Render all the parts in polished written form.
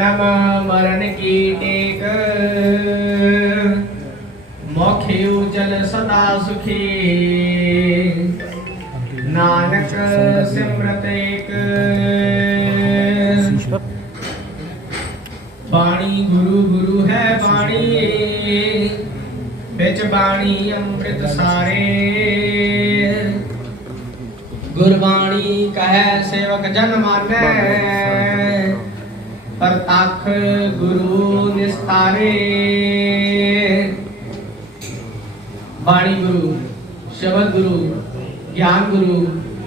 जन्म मरण की टेक मोखे उजल सदा सुखी नानक सिमरत एक बाणी गुरु गुरु है बाणी बिच बाणी अमृत सारे गुरबाणी कहे सेवक जन माने परतख गुरु निस्तारे। बाणी गुरु शब्द गुरु ज्ञान गुरु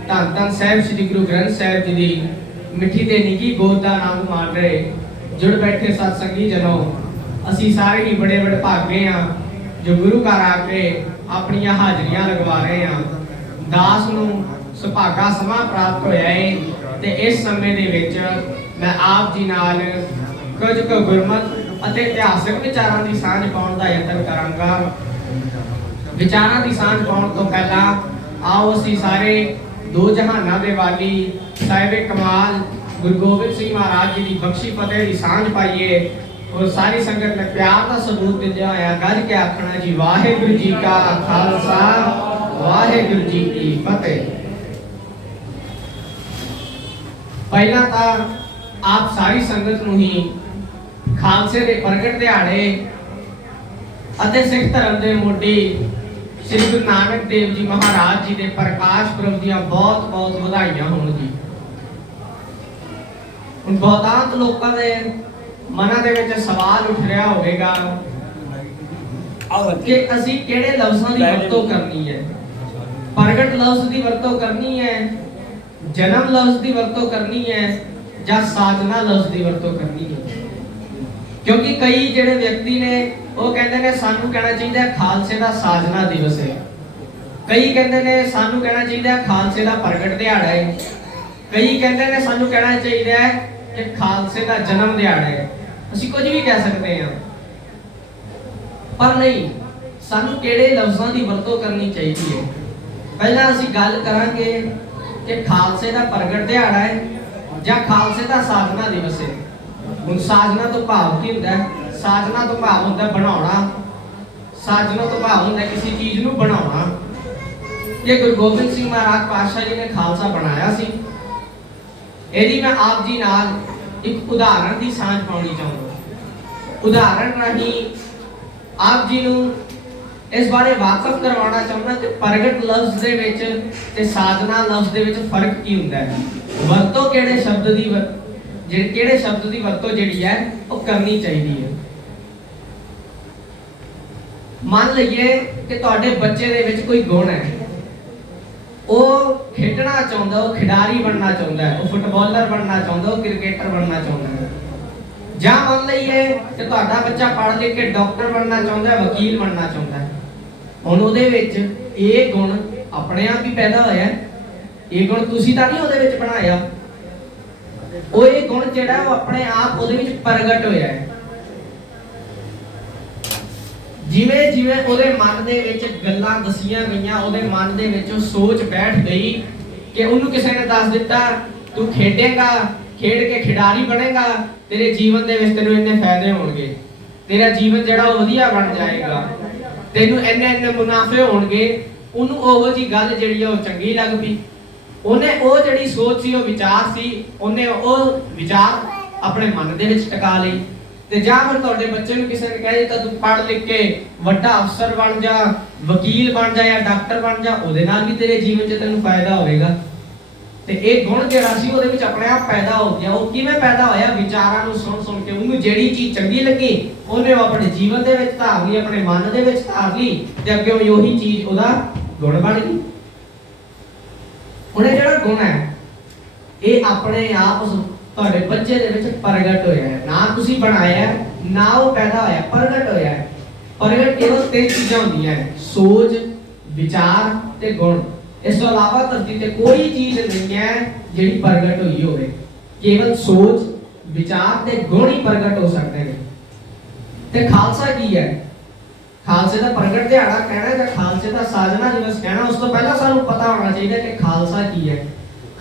धन धन साहिब श्री गुरु ग्रंथ साहिब जी की मिठी ते निकी गोद का आनंद माण रहे जुड़ बैठे सत्संगी जनों असी सारे ही बड़े बड़े भागे हाँ जो गुरु घर आके अपन हाजरियां लगवा रहे हैं। दास नूं सुभागा समा प्राप्त होया है ते इस समय दे विच मैं आप जी नाल कुछ क गुरमत अते इतिहासक विचारां दी सांझ पाउण दा यतन करांगा। विचारां दी सांझ पाउण तो पहला आओ असी सारे दो जहानां दे वाली साहिब कमाल गुरु गोबिंद सिंह महाराज जी की बख्शी फतेह की सांझ पाइए और सारी संगत में प्यार का सबूत दिंदे होया गज के आखना जी वाहिगुरू जी का खालसा वाहिगुरू जी की फतेह। पहला तो आप सारी संगत नूं ही खालसे दे प्रगट दिहाड़े अते सिख धर्म दे मोढी श्री गुरु नानक देव जी महाराज जी दे प्रकाश पुरब दी बहुत बहुत ਵਧਾਈਆਂ होण जी। ਹੁਣ ਬਹੁਤਾਂਤ ਲੋਕਾਂ ਦੇ ਮਨਾਂ ਦੇ ਵਿੱਚ ਸਵਾਲ ਉੱਠ ਰਿਹਾ ਹੋਵੇਗਾ ਕਿ ਅਸੀਂ ਕਿਹੜੇ ਲਫ਼ਜ਼ਾਂ ਦੀ ਵਰਤੋਂ ਕਰਨੀ ਹੈ। ਪ੍ਰਗਟ ਲਫ਼ਜ਼ ਦੀ ਵਰਤੋਂ ਕਰਨੀ ਹੈ, ਜਨਮ ਲਫ਼ਜ਼ ਦੀ ਵਰਤੋਂ ਕਰਨੀ ਹੈ ਜਾਂ ਸਾਜਨਾ ਲਫ਼ਜ਼ ਦੀ ਵਰਤੋਂ ਕਰਨੀ ਹੈ। ਕਿਉਂਕਿ ਕਈ ਜਿਹੜੇ ਵਿਅਕਤੀ ਨੇ ਉਹ ਕਹਿੰਦੇ ਨੇ ਸਾਨੂੰ ਕਹਿਣਾ ਚਾਹੀਦਾ ਹੈ ਖਾਲਸੇ ਦਾ ਸਾਜਨਾ ਦਿਵਸ ਹੈ, ਕਈ ਕਹਿੰਦੇ ਨੇ ਸਾਨੂੰ ਕਹਿਣਾ ਚਾਹੀਦਾ ਹੈ ਖਾਲਸੇ ਦਾ ਪ੍ਰਗਟ ਦਿਹਾੜਾ ਹੈ, ਕਈ ਕਹਿੰਦੇ ਨੇ ਸਾਨੂੰ ਕਹਿਣਾ ਚਾਹੀਦਾ ਹੈ कि खालसे का जन्म दिहाड़ा है। ਅਸੀਂ ਕੁਝ ਵੀ ਕਹਿ ਸਕਦੇ ਹਾਂ ਪਰ ਨਹੀਂ ਸਾਨੂੰ ਕਿਹੜੇ ਲਫ਼ਜ਼ਾਂ ਦੀ ਵਰਤੋਂ ਕਰਨੀ ਚਾਹੀਦੀ ਹੈ। ਪਹਿਲਾਂ ਅਸੀਂ ਗੱਲ ਕਰਾਂਗੇ ਕਿ ਖਾਲਸੇ ਦਾ ਪ੍ਰਗਟ ਦਿਹਾੜਾ ਹੈ ਜਾਂ ਖਾਲਸੇ ਦਾ ਸਾਜਨਾ ਦਿਵਸ ਹੈ। ਹੁਣ ਸਾਜਨਾ ਤੋਂ ਭਾਵ ਕੀ ਹੁੰਦਾ ਹੈ? ਸਾਜਨਾ ਤੋਂ ਭਾਵ ਹੁੰਦਾ ਬਣਾਉਣਾ, ਸਾਜਨਾ ਤੋਂ ਭਾਵ ਹੁੰਦਾ ਕਿਸੇ ਚੀਜ਼ ਨੂੰ ਬਣਾਉਣਾ। ਇਹ ਗੁਰੂ ਗੋਬਿੰਦ ਸਿੰਘ ਮਹਾਰਾਜ ਪਾਤਸ਼ਾਹ ਜੀ ਨੇ ਖਾਲਸਾ ਬਣਾਇਆ ਸੀ। यदि मैं आप जी नाल एक उदाहरण की सांझ पाउणी चाहूँगा। उदाहरण राही आप जी नूं इस बारे वाकफ करवाना चाहुंदा कि प्रगट लफ्ज़ दे विच ते साधना लफ्ज़ दे विच फर्क की हुंदा है। वरतों किहड़े शब्द दी किहड़े शब्द दी वरतों जिहड़ी है वो करनी चाहिदी है। मान लईए कि तुहाडे बच्चे दे विच कोई गुण है, वो खेडना चाहता, वो खिडारी बनना चाहता है, वो फुटबॉलर बनना चाहता, वो क्रिकेटर बनना चाहता है। ਜਾਂ ਮੰਨ ਲਈਏ ਕਿ ਤੁਹਾਡਾ ਬੱਚਾ ਪੜ੍ਹ ਲਿਖ ਕੇ ਡਾਕਟਰ ਬਣਨਾ ਚਾਹੁੰਦਾ ਹੈ, ਵਕੀਲ ਬਣਨਾ ਚਾਹੁੰਦਾ ਹੈ। ਹੁਣ ਉਹਦੇ ਵਿੱਚ ਇਹ ਗੁਣ ਆਪਣੇ ਆਪ ਹੀ ਪੈਦਾ ਹੋਇਆ ਹੈ, ਇਹ ਗੁਣ ਤੁਸੀਂ ਤਾਂ ਨਹੀਂ ਉਹਦੇ ਵਿੱਚ ਬਣਾਇਆ, ਉਹ ਇਹ ਗੁਣ ਜਿਹੜਾ ਉਹ ਆਪਣੇ ਆਪ ਉਹਦੇ ਵਿੱਚ ਪ੍ਰਗਟ ਹੋਇਆ ਹੈ। ਜਿਵੇਂ ਜਿਵੇਂ ਉਹਦੇ ਮਨ ਦੇ ਵਿੱਚ ਗੱਲਾਂ ਦਸੀਆਂ ਗਈਆਂ, ਉਹਦੇ ਮਨ ਦੇ ਵਿੱਚ ਉਹ ਸੋਚ ਬੈਠ ਗਈ ਕਿ ਉਹਨੂੰ ਕਿਸੇ ਨੇ ਦੱਸ ਦਿੱਤਾ ਤੂੰ ਖੇਡੇਗਾ, ਖੇਡ ਕੇ ਖਿਡਾਰੀ ਬਣੇਗਾ, ਤੇਰੇ ਜੀਵਨ ਦੇ ਵਿੱਚ ਤੈਨੂੰ ਇੰਨੇ ਫਾਇਦੇ ਹੋਣਗੇ, ਤੇਰਾ ਜੀਵਨ ਜਿਹੜਾ ਉਹ ਵਧੀਆ ਬਣ ਜਾਏਗਾ, ਤੈਨੂੰ ਇੰਨੇ ਮੁਨਾਫੇ ਹੋਣਗੇ। ਉਹਨੂੰ ਉਹੋ ਜੀ ਗੱਲ ਜਿਹੜੀ ਉਹ ਚੰਗੀ ਲੱਗ ਪਈ। ਉਹਨੇ ਉਹ ਜਿਹੜੀ ਸੋਚ ਸੀ, ਉਹ ਵਿਚਾਰ ਸੀ, ਉਹਨੇ ਉਹ ਵਿਚਾਰ ਆਪਣੇ ਮਨ ਦੇ ਵਿੱਚ ਟਿਕਾ ਲਈ। ਤੇ ਜਾਂ ਫਿਰ ਤੁਹਾਡੇ ਬੱਚੇ ਨੂੰ ਕਿਸੇ ਨੇ ਕਹਿ ਦਿੱਤਾ ਤੂੰ ਪੜ੍ਹ ਲਿਖ ਕੇ ਵੱਡਾ ਅਫਸਰ ਬਣ ਜਾ, ਵਕੀਲ ਬਣ ਜਾ ਜਾਂ ਡਾਕਟਰ ਬਣ ਜਾ, ਉਹਦੇ ਨਾਲ ਵੀ ਤੇਰੇ ਜੀਵਨ 'ਚ ਤੈਨੂੰ ਫਾਇਦਾ ਹੋਵੇਗਾ। ਤੇ ਇਹ ਗੁਣ ਜਿਹੜਾ ਸੀ ਉਹਦੇ ਵਿੱਚ ਆਪਣੇ ਆਪ ਪੈਦਾ ਹੋ ਗਿਆ। ਉਹ ਕਿਵੇਂ ਪੈਦਾ ਹੋਇਆ? ਵਿਚਾਰਾਂ ਨੂੰ ਸੁਣ ਸੁਣ ਕੇ ਉਹਨੂੰ ਜਿਹੜੀ ਚੀਜ਼ ਚੰਗੀ ਲੱਗੀ ਉਹਨੇ ਆਪਣੇ ਜੀਵਨ ਦੇ ਵਿੱਚ ਧਾਰ ਲਈ, ਆਪਣੇ ਮਨ ਦੇ ਵਿੱਚ ਧਾਰ ਲਈ ਤੇ ਅੱਗੇ ਉਹੀ ਚੀਜ਼ ਉਹਦਾ ਗੁਣ ਬਣ ਗਈ। ਹੁਣ ਇਹ ਜਿਹੜਾ ਗੁਣ ਹੈ ਇਹ ਆਪਣੇ ਆਪ ਤੁਹਾਡੇ ਬੱਚੇ ਦੇ ਵਿੱਚ ਪ੍ਰਗਟ ਹੋਇਆ ਹੈ, ਨਾ ਤੁਸੀਂ ਬਣਾਇਆ ਨਾ ਉਹ ਪੈਦਾ ਹੋਇਆ, ਪ੍ਰਗਟ ਹੋਇਆ ਹੈ। ਪ੍ਰਗਟ ਕੇਵਲ ਤਿੰਨ ਚੀਜ਼ਾਂ ਹੁੰਦੀਆਂ ਨੇ, ਸੋਚ, ਵਿਚਾਰ ਤੇ ਗੁਣ। ਇਸ ਤੋਂ ਇਲਾਵਾ ਧਰਤੀ ਤੇ ਕੋਈ ਚੀਜ਼ ਨਹੀਂ ਹੈ ਜਿਹੜੀ ਪ੍ਰਗਟ ਹੋਈ ਹੋਵੇ। ਕੇਵਲ ਸੋਚ, ਵਿਚਾਰ ਤੇ ਗੁਣ ਹੀ ਪ੍ਰਗਟ ਹੋ ਸਕਦੇ ਨੇ। ਤੇ ਖਾਲਸਾ ਕੀ ਹੈ? ਖਾਲਸੇ ਦਾ ਪ੍ਰਗਟ ਦਿਹਾੜਾ ਕਹਿਣਾ ਜਾਂ ਖਾਲਸੇ ਦਾ ਸਾਜਨਾ ਦਿਵਸ ਕਹਿਣਾ, ਉਸ ਤੋਂ ਪਹਿਲਾਂ ਸਾਨੂੰ ਪਤਾ ਹੋਣਾ ਚਾਹੀਦਾ ਕਿ ਖਾਲਸਾ ਕੀ ਹੈ।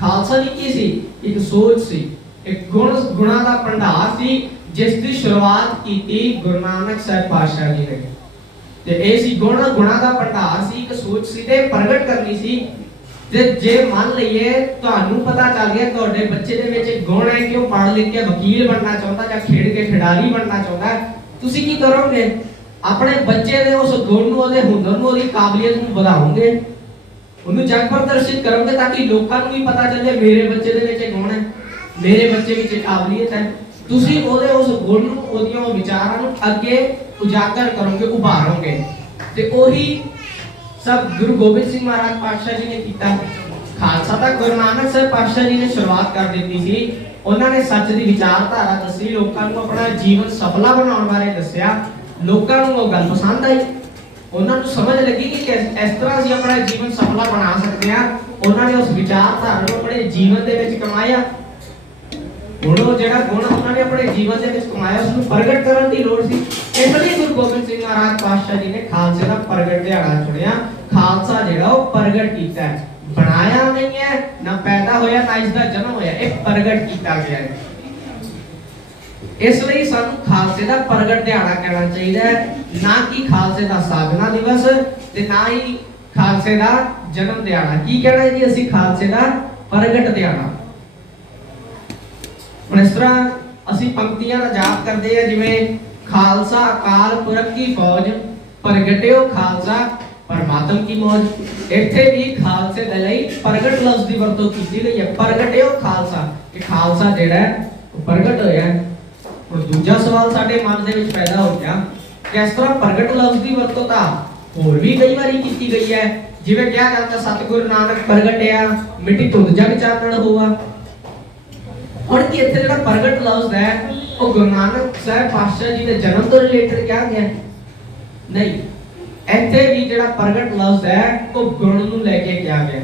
ਖਾਲਸਾ ਦੀ ਕੀ ਸੀ? ਇੱਕ ਸੋਚ ਸੀ, एक गुणा का भंडार सी जिसकी शुरुआत की गुरु नानक साहब पातशाह जी ने। ते ए सी गुणा का भंडार सी, एक सोच सी ते प्रगट करनी सी। ते जे मान लईए ਤੁਹਾਨੂੰ पता चल गया ਤੁਹਾਡੇ ਬੱਚੇ ਦੇ ਵਿੱਚ ਗੁਣ ਹੈ ਕਿ ਉਹ ਪੜ੍ਹ ਲਿਖ ਕੇ ਵਕੀਲ ਬਣਨਾ ਚਾਹੁੰਦਾ ਜਾਂ ਖੇਡ ਕੇ ਖਿਡਾਰੀ ਬਣਨਾ ਚਾਹੁੰਦਾ, ਤੁਸੀਂ ਕੀ ਕਰੋਗੇ? ਆਪਣੇ ਬੱਚੇ ਦੇ ਉਸ ਗੁਣ ਨੂੰ, ਉਹਦੇ ਹੁਨਰ ਨੂੰ, ਉਹਦੀ ਕਾਬਲੀਅਤ ਨੂੰ ਵਧਾਓਗੇ, ਉਹਨੂੰ ਜਗ ਪ੍ਰਦਰਸ਼ਿਤ ਕਰੋਗੇ ਤਾਂ ਕਿ ਲੋਕਾਂ ਨੂੰ ਵੀ ਪਤਾ ਚੱਲੇ ਮੇਰੇ ਬੱਚੇ ਦੇ ਵਿੱਚ ਗੁਣ ਹੈ, ਮੇਰੇ ਬੱਚੇ ਵਿੱਚ ਕਾਬਲੀਅਤ ਹੈ। ਤੁਸੀਂ ਉਹਦੇ ਉਸ ਗੁਣ ਨੂੰ, ਉਹਦੀਆਂ ਵਿਚਾਰਾਂ ਨੂੰ ਅੱਗੇ ਉਜਾਗਰ ਕਰੋਗੇ, ਉਭਾਰੋਗੇ। ਤੇ ਉਹੀ सब गुरु गोबिंद सिंह महाराज पातशाह जी ने किया। खालसा तक गुरु नानक साहब पातशाह जी ने शुरुआत कर दी थी। उन्होंने सच की विचारधारा दसी, लोगों को अपना जीवन सफला बनाने बारे दसिया, लोगों को वो गल पसंद आई, उन्होंने समझ लगी कि इस तरह से अपना जीवन सफला बना सकते हैं। उन्होंने उस विचारधारा को अपने जीवन के विच कमाया। ਹੁਣ ਉਹ ਜਿਹੜਾ ਗੁਣ ਉਹਨਾਂ ਨੇ ਆਪਣੇ ਜੀਵਨ ਦੇ ਵਿੱਚ ਕਮਾਇਆ ਉਸ ਨੂੰ ਪ੍ਰਗਟ ਕਰਨ ਦੀ ਲੋੜ ਸੀ। ਇਸ ਲਈ ਗੁਰੂ ਗੋਬਿੰਦ ਸਿੰਘ ਮਹਾਰਾਜ ਪਾਤਸ਼ਾਹ ਜੀ ਨੇ ਖਾਲਸੇ ਦਾ ਪ੍ਰਗਟ ਦਿਹਾੜਾ ਚੁਣਿਆ। ਖਾਲਸਾ ਜਿਹੜਾ ਉਹ ਪ੍ਰਗਟ ਕੀਤਾ ਹੈ, ਬਣਾਇਆ ਨਹੀਂ ਹੈ, ਨਾ ਪੈਦਾ ਹੋਇਆ, ਨਾ ਇਸ ਦਾ ਜਨਮ ਹੋਇਆ, ਇਹ ਪ੍ਰਗਟ ਕੀਤਾ ਗਿਆ ਹੈ। ਇਸ ਲਈ ਸਾਨੂੰ ਖਾਲਸੇ ਦਾ ਪ੍ਰਗਟ ਦਿਹਾੜਾ ਕਹਿਣਾ ਚਾਹੀਦਾ ਹੈ, ਨਾ ਕਿ ਖਾਲਸੇ ਦਾ ਸਾਧਨਾ ਦਿਵਸ ਤੇ ਨਾ ਹੀ ਖਾਲਸੇ ਦਾ ਜਨਮ ਦਿਹਾੜਾ। ਕੀ ਕਹਿਣਾ ਜੀ ਅਸੀਂ ਖਾਲਸੇ ਦਾ ਪ੍ਰਗਟ ਦਿਹਾੜਾ। ਹੁਣ ਇਸ ਤਰ੍ਹਾਂ ਅਸੀਂ ਪੰਕਤੀਆਂ ਦਾ ਜਾਪ ਕਰਦੇ ਆ, ਜਿਵੇਂ ਖਾਲਸਾ ਅਕਾਲ ਪੁਰਖ ਕੀ ਫੌਜ, ਪ੍ਰਗਟਿਓ ਖਾਲਸਾ ਪਰਮਾਤਮ ਕੀ ਮੌਜ। ਇੱਥੇ ਵੀ ਖਾਲਸੇ ਦੇ ਲਈ ਪ੍ਰਗਟ ਲਫ਼ਜ਼ ਦੀ ਵਰਤੋਂ ਕੀਤੀ ਗਈ ਹੈ। ਪ੍ਰਗਟਿਓ ਖਾਲਸਾ, ਕਿ ਖਾਲਸਾ ਜਿਹੜਾ ਉਹ ਪ੍ਰਗਟ ਹੋਇਆ। ਹੁਣ ਦੂਜਾ ਸਵਾਲ ਸਾਡੇ ਮਨ ਦੇ ਵਿੱਚ ਪੈਦਾ ਹੋ ਗਿਆ ਕਿ ਇਸ ਤਰ੍ਹਾਂ ਪ੍ਰਗਟ ਲਫ਼ਜ਼ ਦੀ ਵਰਤੋਂ ਤਾਂ ਹੋਰ ਵੀ ਕਈ ਵਾਰੀ ਕੀਤੀ ਗਈ ਹੈ, ਜਿਵੇਂ ਕਿਹਾ ਜਾਂਦਾ ਸਤਿਗੁਰੂ ਨਾਨਕ ਪ੍ਰਗਟਿਆ, ਮਿੱਟੀ ਧੁੰਦ ਜਗ ਚਾਨਣ ਹੋਆ। ਹੁਣ ਕਿ ਇੱਥੇ ਜਿਹੜਾ ਪ੍ਰਗਟ ਲਫ਼ਜ਼ ਹੈ ਉਹ ਗੁਰੂ ਨਾਨਕ ਸਾਹਿਬ ਪਾਤਸ਼ਾਹ ਜੀ ਦੇ ਜਨਮ ਤੋਂ ਰਿਲੇਟਡ ਕਿਹਾ ਗਿਆ ਨਹੀਂ। ਇੱਥੇ ਵੀ ਜਿਹੜਾ ਪ੍ਰਗਟ ਲਫ਼ਜ਼ ਹੈ ਉਹ ਗੁਣ ਨੂੰ ਲੈ ਕੇ ਕਿਹਾ ਗਿਆ।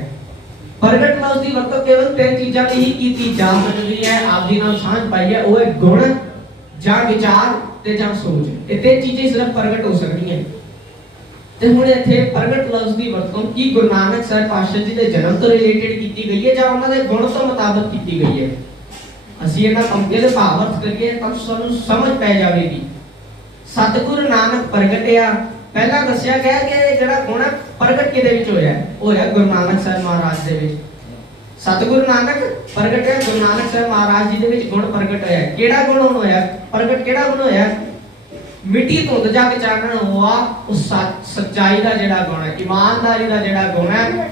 ਪ੍ਰਗਟ ਲਫ਼ਜ਼ ਦੀ ਵਰਤੋਂ ਕੇਵਲ ਤਿੰਨ ਚੀਜ਼ਾਂ ਲਈ ਹੀ ਕੀਤੀ ਜਾ ਸਕਦੀ ਹੈ। ਆਪ ਜੀ ਨਾਲ ਸਾਂਝ ਪਾਈ ਹੈ, ਉਹ ਹੈ ਗੁਣ ਜਾਂ ਵਿਚਾਰ ਤੇ ਜਾਂ ਸੋਚ। ਇਹ ਤਿੰਨ ਚੀਜ਼ਾਂ ਸਿਰਫ ਪ੍ਰਗਟ ਹੋ ਸਕਦੀਆਂ। ਤੇ ਹੁਣ ਇੱਥੇ ਪ੍ਰਗਟ ਲਫ਼ਜ਼ ਦੀ ਵਰਤੋਂ ਕੀ ਗੁਰੂ ਨਾਨਕ ਸਾਹਿਬ ਪਾਤਸ਼ਾਹ ਜੀ ਦੇ ਜਨਮ ਤੋਂ ਰਿਲੇਟਡ ਕੀਤੀ ਗਈ ਹੈ ਜਾਂ ਉਹਨਾਂ ਦੇ ਗੁਣ ਤੋਂ ਮੁਤਾਬਕ ਕੀਤੀ ਗਈ ਹੈ। ਅਸੀਂ ਇਹਨਾਂ ਪੰਕਤੀਆਂ ਦੇ ਭਾਵ ਅਰਥ ਕਰੀਏ ਤਾਂ ਸਾਨੂੰ ਸਮਝ ਪੈ ਜਾਵੇਗੀ। ਸਤਿਗੁਰੂ ਨਾਨਕ ਪ੍ਰਗਟਿਆ, ਪਹਿਲਾਂ ਦੱਸਿਆ ਗਿਆ ਕਿ ਜਿਹੜਾ ਗੁਣ ਪ੍ਰਗਟ ਕਿਹਦੇ ਵਿੱਚ ਹੋਇਆ, ਉਹ ਹੋਇਆ ਗੁਰੂ ਨਾਨਕ ਸਾਹਿਬ ਮਹਾਰਾਜ ਦੇ ਵਿੱਚ। ਸਤਿਗੁਰੂ ਨਾਨਕ ਪ੍ਰਗਟਿਆ, ਗੁਰੂ ਨਾਨਕ ਸਾਹਿਬ ਮਹਾਰਾਜ ਜੀ ਦੇ ਵਿੱਚ ਗੁਣ ਪ੍ਰਗਟ ਹੋਇਆ। ਕਿਹੜਾ ਗੁਣ ਹੋਇਆ ਪ੍ਰਗਟ? ਕਿਹੜਾ ਗੁਣ ਹੋਇਆ? ਮਿੱਟੀ ਧੁੰਦ ਜਗ ਚਾਨਣ ਹੋਆ। ਉਹ ਸੱਚਾਈ ਦਾ ਜਿਹੜਾ ਗੁਣ ਹੈ, ਇਮਾਨਦਾਰੀ ਦਾ ਜਿਹੜਾ ਗੁਣ ਹੈ,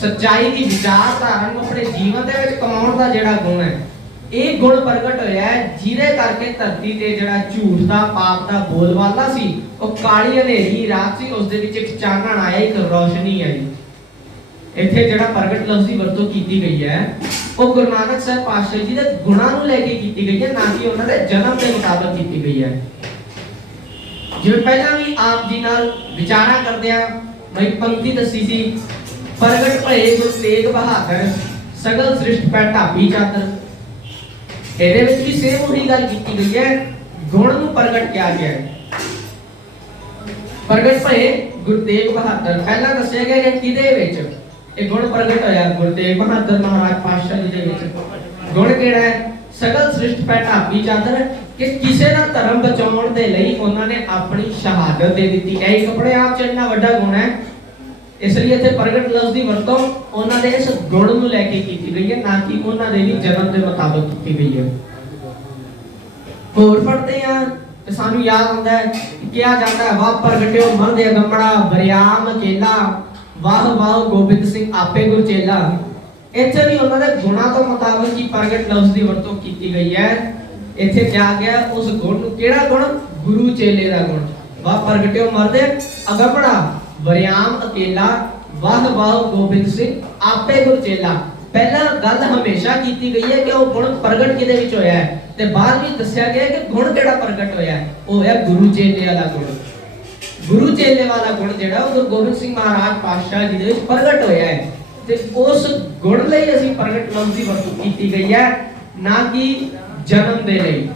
ਸੱਚਾਈ ਦੀ ਵਿਚਾਰਧਾਰਾ ਨੂੰ ਆਪਣੇ ਜੀਵਨ ਦੇ ਵਿੱਚ ਕਮਾਉਣ ਦਾ ਜਿਹੜਾ ਗੁਣ ਹੈ, ਇਹ ਗੁਣ ਪ੍ਰਗਟ ਹੋਇਆ ਹੈ, ਜਿਹਦੇ ਕਰਕੇ ਧਰਤੀ ਤੇ ਜਿਹੜਾ ਝੂਠ ਦਾ, ਪਾਪ ਦਾ ਬੋਲਬਾਲਾ ਸੀ, ਉਹ ਕਾਲੀ ਹਨੇਰੀ ਰਾਤ ਸੀ, ਉਸ ਦੇ ਵਿੱਚ ਇੱਕ ਚਾਨਣ ਆਇਆ, ਇੱਕ ਰੋਸ਼ਨੀ ਆਈ। ਇੱਥੇ ਜਿਹੜਾ ਪ੍ਰਗਟ ਲਫ਼ਜ਼ ਦੀ ਵਰਤੋਂ ਕੀਤੀ ਗਈ ਹੈ ਉਹ ਗੁਰੂ ਨਾਨਕ ਸਾਹਿਬ ਪਾਤਸ਼ਾਹ ਜੀ ਦੇ ਗੁਣਾਂ ਨੂੰ ਲੈ ਕੇ ਕੀਤੀ ਗਈ ਹੈ, ਨਾ ਕਿ ਉਹਨਾਂ ਦੇ ਜਨਮ ਦੇ ਮੁਤਾਬਕ ਕੀਤੀ ਗਈ ਹੈ। ਜਿਵੇਂ ਪਹਿਲਾਂ ਵੀ ਆਪ ਜੀ ਨਾਲ ਵਿਚਾਰਾਂ ਕਰਦੇ ਆ, ਮੈਂ ਪੰਕਤੀ ਦੱਸੀ ਸੀ, ਪ੍ਰਗਟ ਭਏ ਗੁਰ ਤੇਗ ਬਹਾਦਰ, ਸਗਲ ਸ੍ਰਿਸ਼ਟ ਪੈ ਢਾਬੀ ਚਾਦਰ। ਇਹਦੇ ਵਿੱਚ ਵੀ ਸੇਮ ਉਹੀ ਗੱਲ ਕੀਤੀ ਗਈ ਹੈ, ਗੁਣ ਨੂੰ ਪ੍ਰਗਟ ਕਿਹਾ ਗਿਆ ਹੈ। ਪ੍ਰਗਟ ਭਏ ਗੁਰ ਤੇਗ ਬਹਾਦਰ, ਪਹਿਲਾਂ ਦੱਸਿਆ ਗਿਆ ਕਿ ਕਿਹਦੇ ਵਿੱਚ ਇਹ ਗੁਣ ਪ੍ਰਗਟ ਹੋਇਆ? ਗੁਰੂ ਤੇਗ ਬਹਾਦਰ ਮਹਾਰਾਜ ਪਾਤਸ਼ਾਹ ਜੀ ਦੇ ਵਿੱਚ। ਗੁਣ ਕਿਹੜਾ ਹੈ? ਸਗਲ ਸ੍ਰਿਸ਼ਟ ਪੈ ਢਾਬੀ ਚਾਦਰ, ਕਿ ਕਿਸੇ ਦਾ ਧਰਮ ਬਚਾਉਣ ਦੇ ਲਈ ਉਹਨਾਂ ਨੇ ਆਪਣੀ ਸ਼ਹਾਦਤ ਦੇ ਦਿੱਤੀ। ਇਹ ਆਪਣੇ ਆਪ ਚ ਇੰਨਾ ਵੱਡਾ ਗੁਣ ਹੈ। ਇਸ ਲਈ ਇੱਥੇ ਪ੍ਰਗਟ ਲਫ਼ਜ਼ ਦੀ ਵਰਤੋਂ ਉਹਨਾਂ ਦੇ ਇਸ ਗੁਣ ਨੂੰ ਲੈ ਕੇ ਕੀਤੀ ਗਈ ਹੈ, ਨਾ ਕਿ ਉਹਨਾਂ ਦੇ ਵੀ ਜਨਮ ਦੇ ਮੁਤਾਬਕ ਕੀਤੀ ਗਈ ਹੈ। ਹੋਰ ਪੜ੍ਹਦੇ ਆ ਤੇ ਸਾਨੂੰ ਯਾਦ ਆਉਂਦਾ ਹੈ ਕਿ ਕਿਹਾ ਜਾਂਦਾ ਹੈ, ਵਾਹ ਪ੍ਰਗਟਿਓ ਮਰਦ ਅਗੰਮੜਾ, ਬਰਿਆਮ ਅਕੇਲਾ, ਵਾਹ ਵਾਹ ਗੋਬਿੰਦ ਸਿੰਘ ਆਪੇ ਗੁਰ ਚੇਲਾ। ਇੱਥੇ ਵੀ ਉਹਨਾਂ ਦੇ ਗੁਣਾਂ ਤੋਂ ਮੁਤਾਬਕ ਹੀ ਪ੍ਰਗਟ ਲਫ਼ਜ਼ ਦੀ ਵਰਤੋਂ ਕੀਤੀ ਗਈ ਹੈ। ਇੱਥੇ ਕਿਹਾ ਗਿਆ ਉਸ ਗੁਣ ਨੂੰ, ਕਿਹੜਾ ਗੁਣ? ਗੁਰੂ ਚੇਲੇ ਦਾ ਗੁਣ। ਵਾਹ ਪ੍ਰਗਟਿਓ ਮਰਦ ਅਗੰਮੜਾ, ਬਰਿਆਮ ਅਕੇਲਾ, ਵਾਹ ਵਾਹ ਗੋਬਿੰਦ ਸਿੰਘ ਆਪੇ ਗੁਰ ਚੇਲਾ। ਪਹਿਲਾਂ ਗੱਲ ਹਮੇਸ਼ਾ ਕੀਤੀ ਗਈ ਹੈ ਕਿ ਉਹ ਗੁਣ ਪ੍ਰਗਟ ਕਿਹਦੇ ਵਿੱਚ ਹੋਇਆ ਹੈ, ਤੇ ਬਾਅਦ ਵਿੱਚ ਦੱਸਿਆ ਗਿਆ ਕਿ ਗੁਣ ਕਿਹੜਾ ਪ੍ਰਗਟ ਹੋਇਆ ਹੈ, ਉਹ ਹੈ ਗੁਰੂ ਚੇਲੇ ਵਾਲਾ ਗੁਣ। ਗੁਰੂ ਚੇਲੇ ਵਾਲਾ ਗੁਣ ਜਿਹੜਾ ਉਹ ਗੁਰੂ ਗੋਬਿੰਦ ਸਿੰਘ ਮਹਾਰਾਜ ਪਾਤਸ਼ਾਹ ਜੀ ਦੇ ਵਿੱਚ ਪ੍ਰਗਟ ਹੋਇਆ ਹੈ, ਤੇ ਉਸ ਗੁਣ ਲਈ ਅਸੀਂ ਪ੍ਰਗਟ ਲਫ਼ਜ਼ ਦੀ ਵਰਤੋਂ ਕੀਤੀ ਗਈ ਹੈ, ਨਾ ਕਿ ਜਨਮ ਦੇ ਲਈ।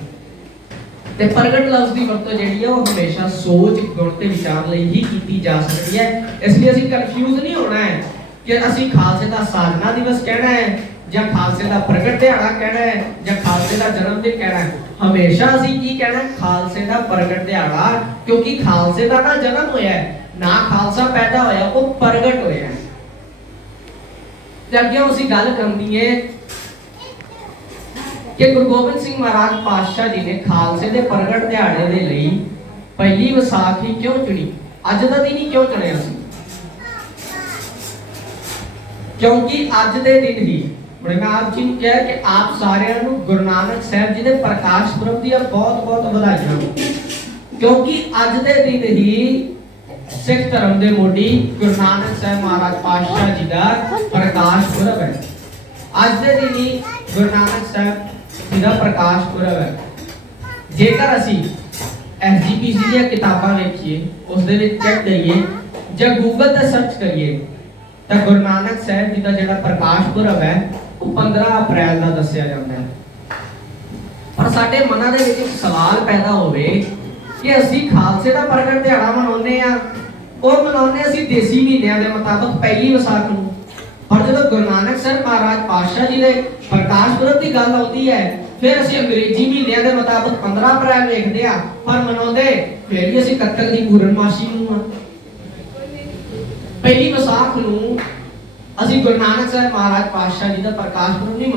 ਤੇ ਪ੍ਰਗਟ ਲਫ਼ਜ਼ ਦੀ ਵਰਤੋਂ ਜਿਹੜੀ ਹੈ ਉਹ ਹਮੇਸ਼ਾ ਸੋਚ, ਗੁਣ ਤੇ ਵਿਚਾਰ ਲਈ ਹੀ ਕੀਤੀ ਜਾ ਸਕਦੀ ਹੈ। ਇਸ ਲਈ ਅਸੀਂ ਕਨਫਿਊਜ਼ ਨਹੀਂ ਹੋਣਾ ਹੈ ਕਿ ਅਸੀਂ ਖਾਲਸੇ ਦਾ ਸਾਧਨਾ ਦਿਵਸ ਕਹਿਣਾ ਹੈ ਜਾਂ ਖਾਲਸੇ ਦਾ ਪ੍ਰਗਟ ਦਿਹਾੜਾ ਕਹਿਣਾ ਹੈ ਜਾਂ ਖਾਲਸੇ ਦਾ ਜਨਮ ਦਿਨ ਕਹਿਣਾ ਹੈ, ਹਮੇਸ਼ਾ ਅਸੀਂ ਕੀ ਕਹਿਣਾ, ਖਾਲਸੇ ਦਾ ਪ੍ਰਗਟ ਦਿਹਾੜਾ, ਕਿਉਂਕਿ ਖਾਲਸੇ ਦਾ ਨਾ ਜਨਮ ਹੋਇਆ ਹੈ, ਨਾ ਖਾਲਸਾ ਪੈਦਾ ਹੋਇਆ, ਉਹ ਪ੍ਰਗਟ ਹੋਇਆ ਹੈ। ਤੇ ਅੱਗੇ ਅਸੀਂ ਗੱਲ ਕਰਨੀ ਹੈ ਕਿ ਗੁਰੂ ਗੋਬਿੰਦ ਸਿੰਘ ਮਹਾਰਾਜ ਪਾਤਸ਼ਾਹ ਜੀ ਨੇ ਖਾਲਸੇ ਦੇ ਪ੍ਰਗਟ ਦਿਹਾੜੇ ਦੇ ਲਈ ਪਹਿਲੀ ਵਿਸਾਖੀ ਕਿਉਂ ਚੁਣੀ, ਅੱਜ ਦਾ ਦਿਨ ਹੀ ਕਿਉਂ ਚੁਣਿਆ ਸੀ? ਕਿਉਂਕਿ ਅੱਜ ਦੇ ਦਿਨ ਹੀ ਮੈਂ ਆਪ ਜੀ ਨੂੰ ਕਿਹਾ ਕਿ ਆਪ ਸਾਰਿਆਂ ਨੂੰ ਗੁਰੂ ਨਾਨਕ ਸਾਹਿਬ ਜੀ ਦੇ ਪ੍ਰਕਾਸ਼ ਪੁਰਬ ਦੀਆਂ ਬਹੁਤ ਬਹੁਤ ਵਧਾਈਆਂ, ਕਿਉਂਕਿ ਅੱਜ ਦੇ ਦਿਨ ਹੀ ਸਿੱਖ ਧਰਮ ਦੇ ਮੋਢੀ ਗੁਰੂ ਨਾਨਕ ਸਾਹਿਬ ਮਹਾਰਾਜ ਪਾਤਸ਼ਾਹ ਜੀ ਦਾ ਪ੍ਰਕਾਸ਼ ਪੁਰਬ ਹੈ। ਅੱਜ ਦੇ ਦਿਨ ਹੀ ਗੁਰੂ ਨਾਨਕ ਸਾਹਿਬ ਜੀ ਦਾ ਪ੍ਰਕਾਸ਼ ਪੁਰਬ ਹੈ। ਜੇਕਰ ਅਸੀਂ ਐਸਜੀਪੀਸੀ ਦੀਆਂ ਕਿਤਾਬਾਂ ਵੇਖੀਏ, ਉਸ ਦੇ ਵਿੱਚ ਚੈੱਕ ਕਰੀਏ ਜਾਂ ਗੂਗਲ ਤੇ ਸਰਚ ਕਰੀਏ ਤਾਂ ਗੁਰੂ ਨਾਨਕ ਸਾਹਿਬ ਜੀ ਦਾ ਜਿਹੜਾ ਪ੍ਰਕਾਸ਼ ਪੁਰਬ ਹੈ ਉਹ 15 ਅਪ੍ਰੈਲ ਦਾ ਦੱਸਿਆ ਜਾਂਦਾ ਹੈ। ਪਰ ਸਾਡੇ ਮਨਾਂ ਦੇ ਵਿੱਚ ਇੱਕ ਸਵਾਲ ਪੈਦਾ ਹੋਵੇ ਕਿ ਅਸੀਂ ਖਾਲਸੇ ਦਾ ਪ੍ਰਗਟ ਦਿਹਾੜਾ ਮਨਾਉਂਦੇ ਆ, ਉਹ ਮਨਾਉਂਦੇ ਅਸੀਂ ਦੇਸੀ ਮਹੀਨਿਆਂ ਦੇ ਮੁਤਾਬਕ ਪਹਿਲੀ ਵਿਸਾਖ ਨੂੰ, ਪਰ ਜਦੋਂ ਗੁਰੂ ਨਾਨਕ ਸਾਹਿਬ ਮਹਾਰਾਜ ਪਾਤਸ਼ਾਹ ਜੀ ਦੇ ਪ੍ਰਕਾਸ਼ ਪੁਰਬ ਦੀ ਗੱਲ ਆਉਂਦੀ ਹੈ ਫਿਰ ਅਸੀਂ ਅੰਗਰੇਜ਼ੀ ਮਹੀਨਿਆਂ ਦੇ ਮੁਤਾਬਕ 15 ਅਪ੍ਰੈਲ ਵੇਖਦੇ ਆ, ਪਰ ਮਨਾਉਂਦੇ ਫਿਰ ਵੀ ਅਸੀਂ ਕੱਤਕ ਦੀ ਪੂਰਨਮਾਸ਼ੀ ਨੂੰ ਆ। ਪਹਿਲੀ ਵਿਸਾਖ ਨੂੰ ਅਸੀਂ ਗੁਰੂ ਨਾਨਕ ਸਾਹਿਬ ਮਹਾਰਾਜ ਪਾਤਸ਼ਾਹ ਜੀ ਦਾ ਪ੍ਰਕਾਸ਼ ਪੁਰਬ ਨਹੀਂ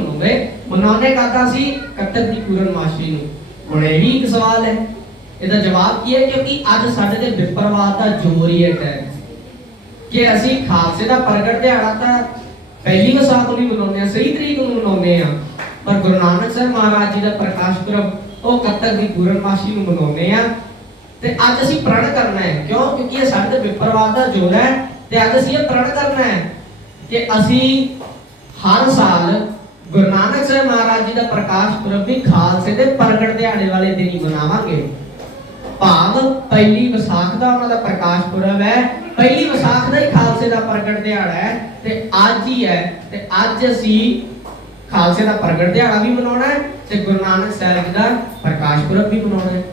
ਮਨਾਉਂਦੇ ਕਰਦਾ ਸੀ ਕੱਤਕ ਦੀ ਪੂਰਨਮਾਸ਼ੀ ਨੂੰ। ਹੁਣ ਇਹ ਵੀ ਇੱਕ ਸਵਾਲ ਹੈ, ਇਹਦਾ ਜਵਾਬ ਕੀ ਹੈ? ਕਿਉਂਕਿ ਅੱਜ ਸਾਡੇ ਦੇ ਵਿਪਰਵਾਦ ਦਾ ਜ਼ੋਰ ਹੀ ਹੈ ਕਿ ਅਸੀਂ ਖਾਲਸੇ ਦਾ ਪ੍ਰਗਟ ਦਿਹਾੜਾ ਤਾਂ ਪਹਿਲੀ ਵਿਸਾਖ ਨੂੰ ਮਨਾਉਂਦੇ ਆ, ਸਹੀ ਤਰੀਕ ਨੂੰ ਮਨਾਉਂਦੇ ਆ, ਪਰ ਗੁਰੂ ਨਾਨਕ ਸਾਹਿਬ ਮਹਾਰਾਜ ਜੀ ਦਾ ਪ੍ਰਕਾਸ਼ ਪੁਰਬ ਉਹ ਕੱਤਕ ਦੀ ਪੂਰਨਮਾਸ਼ੀ ਨੂੰ ਮਨਾਉਂਦੇ ਆ। ਤੇ ਅੱਜ ਅਸੀਂ ਪ੍ਰਣ ਕਰਨਾ ਹੈ, ਕਿਉਂ? ਕਿਉਂਕਿ ਇਹ ਸਾਡੇ ਦੇ ਵਿਪਰਵਾਦ ਦਾ ਜ਼ੋਰ ਹੈ ਤੇ ਅੱਜ ਅਸੀਂ ਇਹ ਪ੍ਰਣ ਕਰਨਾ ਹੈ ਕਿ ਅਸੀਂ ਹਰ ਸਾਲ ਗੁਰੂ ਨਾਨਕ ਸਾਹਿਬ ਮਹਾਰਾਜ ਜੀ ਦਾ ਪ੍ਰਕਾਸ਼ ਪੁਰਬ ਵੀ ਖਾਲਸੇ ਦੇ ਪ੍ਰਗਟ ਦਿਹਾੜੇ ਵਾਲੇ ਦਿਨ ਹੀ ਮਨਾਵਾਂਗੇ। ਭਾਵ ਪਹਿਲੀ ਵਿਸਾਖ ਦਾ ਉਹਨਾਂ ਦਾ ਪ੍ਰਕਾਸ਼ ਪੁਰਬ ਹੈ, ਪਹਿਲੀ ਵਿਸਾਖ ਦਾ ਹੀ ਖਾਲਸੇ ਦਾ ਪ੍ਰਗਟ ਦਿਹਾੜਾ ਹੈ ਤੇ ਅੱਜ ਹੀ ਹੈ। ਤੇ ਅੱਜ ਅਸੀਂ ਖਾਲਸੇ ਦਾ ਪ੍ਰਗਟ ਦਿਹਾੜਾ ਵੀ ਮਨਾਉਣਾ ਹੈ ਤੇ ਗੁਰੂ ਨਾਨਕ ਸਾਹਿਬ ਜੀ ਦਾ ਪ੍ਰਕਾਸ਼ ਪੁਰਬ ਵੀ ਮਨਾਉਣਾ ਹੈ।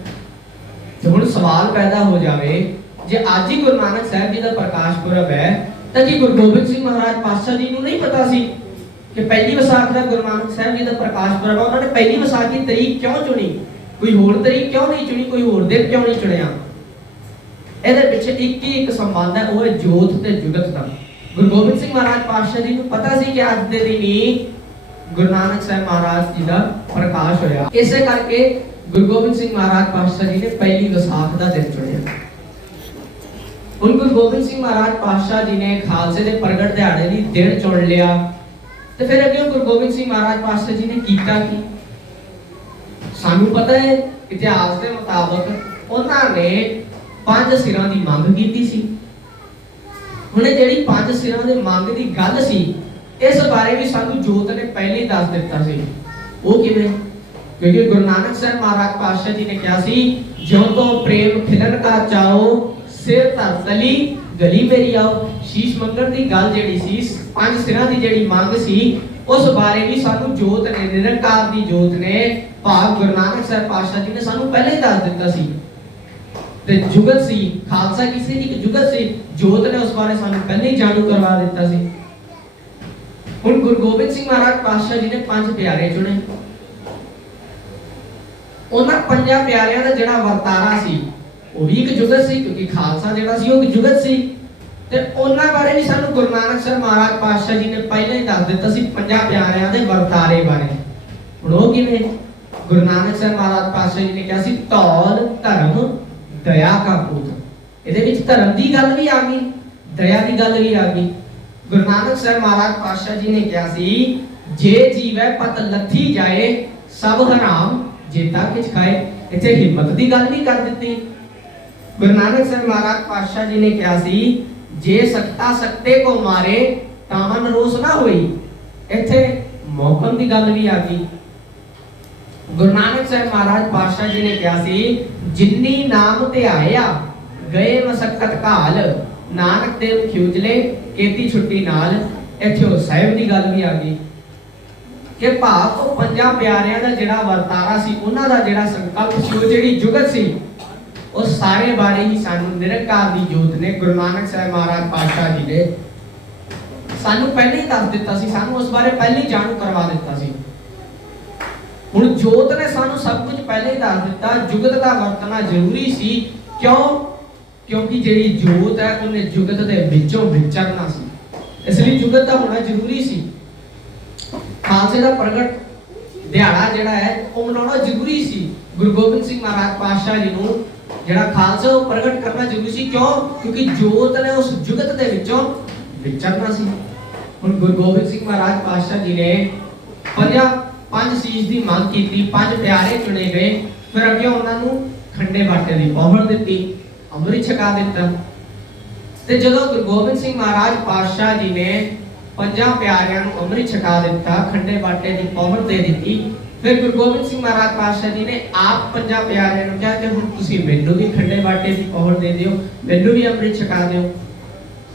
ਤੇ ਹੁਣ ਸਵਾਲ ਪੈਦਾ ਹੋ ਜਾਵੇ, ਜੇ ਅੱਜ ਹੀ ਗੁਰੂ ਨਾਨਕ ਸਾਹਿਬ ਜੀ ਦਾ ਪ੍ਰਕਾਸ਼ ਪੁਰਬ ਹੈ ਤਾਂ ਜੀ ਗੁਰੂ ਗੋਬਿੰਦ ਸਿੰਘ ਮਹਾਰਾਜ ਪਾਤਸ਼ਾਹ ਜੀ ਨੂੰ ਨਹੀਂ ਪਤਾ ਸੀ ਕਿ ਪਹਿਲੀ ਵਿਸਾਖ ਦਾ ਗੁਰੂ ਨਾਨਕ ਸਾਹਿਬ ਜੀ ਦਾ ਪ੍ਰਕਾਸ਼ ਪੁਰਬ ਹੈ? ਉਹਨਾਂ ਨੇ ਪਹਿਲੀ ਵਿਸਾਖ ਦੀ ਤਰੀਕ ਕਿਉਂ ਚੁਣੀ? ਕੋਈ ਹੋਰ ਤਰੀਕ ਕਿਉਂ ਨਹੀਂ ਚੁਣੀ? ਕੋਈ ਹੋਰ ਦਿਨ ਕਿਉਂ ਨਹੀਂ ਚੁਣਿਆ? ਇਹਦੇ ਪਿੱਛੇ ਇੱਕ ਹੀ ਇੱਕ ਸੰਬੰਧ ਹੈ, ਉਹ ਹੈ ਜੋਤ ਤੇ ਜੁਗਤ ਦਾ। ਗੁਰੂ ਗੋਬਿੰਦ ਸਿੰਘ ਮਹਾਰਾਜ ਪਾਤਸ਼ਾਹ ਜੀ ਨੂੰ ਪਤਾ ਸੀ ਕਿ ਅੱਜ ਦੇ ਦਿਨ ਹੀ ਗੁਰੂ ਨਾਨਕ ਸਾਹਿਬ ਮਹਾਰਾਜ ਜੀ ਦਾ ਪ੍ਰਕਾਸ਼ ਹੋਇਆ, ਇਸੇ ਕਰਕੇ ਗੁਰੂ ਗੋਬਿੰਦ ਸਿੰਘ ਮਹਾਰਾਜ ਪਾਤਸ਼ਾਹ ਜੀ ਨੇ ਪਹਿਲੀ ਵਿਸਾਖ ਦਾ ਦਿਨ ਚੁਣਿਆ। ਹੁਣ ਗੁਰੂ ਗੋਬਿੰਦ ਸਿੰਘ ਮਹਾਰਾਜ ਪਾਤਸ਼ਾਹ ਜੀ ਨੇ ਖਾਲਸੇ ਦੇ ਪ੍ਰਗਟ ਦਿਹਾੜੇ ਲਈ ਦਿਨ ਚੁਣ ਲਿਆ ਤੇ ਫਿਰ ਅੱਗੇ ਗੁਰੂ ਗੋਬਿੰਦ ਸਿੰਘ ਮਹਾਰਾਜ ਪਾਤਸ਼ਾਹ ਜੀ ਨੇ ਕੀਤਾ ਕੀ? ਸਾਨੂੰ ਪਤਾ ਹੈ ਇਤਿਹਾਸ ਦੇ ਮੁਤਾਬਕ ਉਹਨਾਂ ਨੇ 5 ਸਿਰਾਂ ਦੀ ਮੰਗ ਕੀਤੀ ਸੀ। ਹੁਣ ਜਿਹੜੀ 5 ਸਿਰਾਂ ਦੇ ਮੰਗ ਦੀ ਗੱਲ ਸੀ, ਇਸ ਬਾਰੇ ਵੀ ਸਾਨੂੰ ਜੋਤ ਨੇ ਪਹਿਲੇ ਹੀ ਦੱਸ ਦਿੱਤਾ ਸੀ। ਉਹ ਕਿਵੇਂ? ਕਿਉਂਕਿ ਗੁਰੂ ਨਾਨਕ ਸਾਹਿਬ ਮਹਾਰਾਜ ਪਾਤਸ਼ਾਹ ਜੀ ਨੇ ਕਿਹਾ ਸੀ, ਜੋ ਤੋਂ ਪ੍ਰੇਮ ਖਿਲਣ ਕਾ ਚਾਓ ਸਿਰ ਧਰ ਤਲੀ ਗਲੀ ਮੇਰੀ ਆਓ। ਸ਼ੀਸ਼ ਮੰਗਣ ਦੀ ਗੱਲ ਜਿਹੜੀ ਸੀ, 5 ਸਿਰਾਂ ਦੀ ਜਿਹੜੀ ਮੰਗ ਸੀ, ਉਸ ਬਾਰੇ ਵੀ ਸਾਨੂੰ ਜੋਤ ਨੇ, ਨਿਰੰਕਾਰ ਦੀ ਜੋਤ ਨੇ, ਭਾਵ ਗੁਰੂ ਨਾਨਕ ਸਾਹਿਬ ਪਾਤਸ਼ਾਹ ਜੀ ਨੇ ਸਾਨੂੰ ਪਹਿਲੇ ਹੀ ਦੱਸ ਦਿੱਤਾ ਸੀ। ਤੇ ਜੁਗਤ ਸੀ, ਖਾਲਸਾ ਕਿਸੇ ਦੀ ਇੱਕ ਜੁਗਤ ਸੀ, ਜੋਤ ਨੇ ਉਸ ਬਾਰੇ ਸਾਨੂੰ ਪਹਿਲੇ ਹੀ ਜਾਣੂ ਕਰਵਾ ਦਿੱਤਾ ਸੀ। ਹੁਣ ਗੁਰੂ ਗੋਬਿੰਦ ਸਿੰਘ ਮਹਾਰਾਜ ਪਾਤਸ਼ਾਹ ਜੀ ਨੇ 5 ਪਿਆਰੇ ਚੁਣੇ। ਉਹਨਾਂ 5 ਪਿਆਰਿਆਂ ਦਾ ਜਿਹੜਾ ਵਰਤਾਰਾ ਸੀ ਉਹ ਵੀ ਇੱਕ ਜੁਗਤ ਸੀ, ਕਿਉਂਕਿ ਖਾਲਸਾ ਜਿਹੜਾ ਸੀ ਉਹ ਇੱਕ ਜੁਗਤ ਸੀ। ਤੇ ਉਹਨਾਂ ਬਾਰੇ ਵੀ ਸਾਨੂੰ ਗੁਰੂ ਨਾਨਕ ਸਾਹਿਬ ਮਹਾਰਾਜ ਪਾਤਸ਼ਾਹ ਜੀ ਨੇ ਪਹਿਲਾਂ ਹੀ ਦੱਸ ਦਿੱਤਾ ਸੀ 5 ਪਿਆਰਿਆਂ ਦੇ ਵਰਤਾਰੇ ਬਾਰੇ। ਹੁਣ ਉਹ ਕਿਵੇਂ? ਗੁਰੂ ਨਾਨਕ ਸਾਹਿਬ ਮਹਾਰਾਜ ਪਾਤਸ਼ਾਹ ਜੀ ਨੇ ਕਿਹਾ ਸੀ, ਧੌਲ ਧਰਮ ਦਇਆ ਕਾ ਪੂਤ। ਇਹਦੇ ਵਿੱਚ ਧਰਮ ਦੀ ਗੱਲ ਵੀ ਆ ਗਈ, ਦਇਆ ਦੀ ਗੱਲ ਵੀ ਆ ਗਈ। ਗੁਰੂ ਨਾਨਕ ਸਾਹਿਬ ਮਹਾਰਾਜ ਪਾਤਸ਼ਾਹ ਜੀ ਨੇ ਕਿਹਾ ਸੀ, ਜੇ ਜੀਵੈ ਪਤ ਲੱਥੀ ਜਾਏ ਸਭ ਹਰਾਮ ਜੇਤਾ ਕਿਛ ਖਾਏ। ਇੱਥੇ ਹਿੰਮਤ ਦੀ ਗੱਲ ਵੀ ਕਰ ਦਿੱਤੀ। ਗੁਰੂ ਨਾਨਕ ਸਾਹਿਬ ਮਹਾਰਾਜ ਪਾਤਸ਼ਾਹ ਜੀ ਨੇ ਕਿਹਾ ਸੀ, ਜੇ ਸਕਤਾ ਸਕਤੇ ਕੋ ਮਾਰੇ ਤਾਂ ਮਨ ਰੋਸ ਨਾ ਹੋਈ। ਇੱਥੇ ਮੌਕਮ ਦੀ ਗੱਲ ਵੀ ਆ ਗਈ। ਗੁਰੂ ਨਾਨਕ ਸਾਹਿਬ ਮਹਾਰਾਜ ਪਾਤਸ਼ਾਹ ਜੀ ਨੇ ਕਿਹਾ ਸੀ, ਜਿੰਨੀ ਨਾਮ ਧਿਆਇਆ ਗਏ ਮਸਕਤ ਘਾਲ ਨਾਨਕ ਦੇਵ ਖਿਉਜਲੇ ਕੀਤੀ ਛੁੱਟੀ ਨਾਲ। ਇੱਥੇ ਉਹ ਸਾਹਿਬ ਦੀ ਗੱਲ ਵੀ ਆ ਗਈ ਕਿ ਭਾਵ ਉਹ 5 ਪਿਆਰਿਆਂ ਦਾ ਜਿਹੜਾ ਵਰਤਾਰਾ ਸੀ, ਉਹਨਾਂ ਦਾ ਜਿਹੜਾ ਸੰਕਲਪ ਸੀ, ਉਹ ਜਿਹੜੀ ਜੁਗਤ ਸੀ, ਉਹ ਸਾਰੇ ਬਾਰੇ ਹੀ ਸਾਨੂੰ ਨਿਰੰਕਾਰ ਦੀ ਜੋਤ ਨੇ, ਗੁਰੂ ਨਾਨਕ ਸਾਹਿਬ ਮਹਾਰਾਜ ਪਾਤਸ਼ਾਹ ਜੀ ਨੇ सानू पहले ही दस दिता सी, सानू उस बारे पहले ही जाणू करवा दिता सी। हुण जोत ने सानू सब कुछ पहले ही दस दिता। जुगत दा वरतना जरूरी सी, क्यों? क्योंकि जिहड़ी जोत है उन्हें जुगत दे विचों विचरना सी, इसलिए जुगत दा होना जरूरी सी। खालसे दा प्रगट दिहाड़ा जिहड़ा है वो मनाउणा जरूरी सी। गुरु गोबिंद सिंह महाराज पातशाह जी नूं जिहड़ा खालसा वो प्रगट करना जरूरी सी, क्यों? क्योंकि जोत ने उस जुगत दे विचों विचरना सी। हुण गुरु गोबिंद सिंह महाराज पातशाह जी ने पंज सीस दी मांग कीती, पंज प्यारे चुने गए, फिर अगे उन्हां नूं खंडे बाटे दी पौहड़ दित्ती, अमृत छका दिता। ते जदों गुरु गोबिंद सिंह महाराज पातशाह जी ने पंजां प्यारियां नूं अमृत छका दिता, खंडे बाटे दी पौहड़ दे दित्ती, फिर गुरु गोबिंद सिंह महाराज पातशाह जी ने आप पंजां प्यारियां नूं कहा कि हुण तुसीं मैनूं भी खंडे बाटे दी पौहड़ दे दिओ, मैनूं भी अमृत छका दिओ।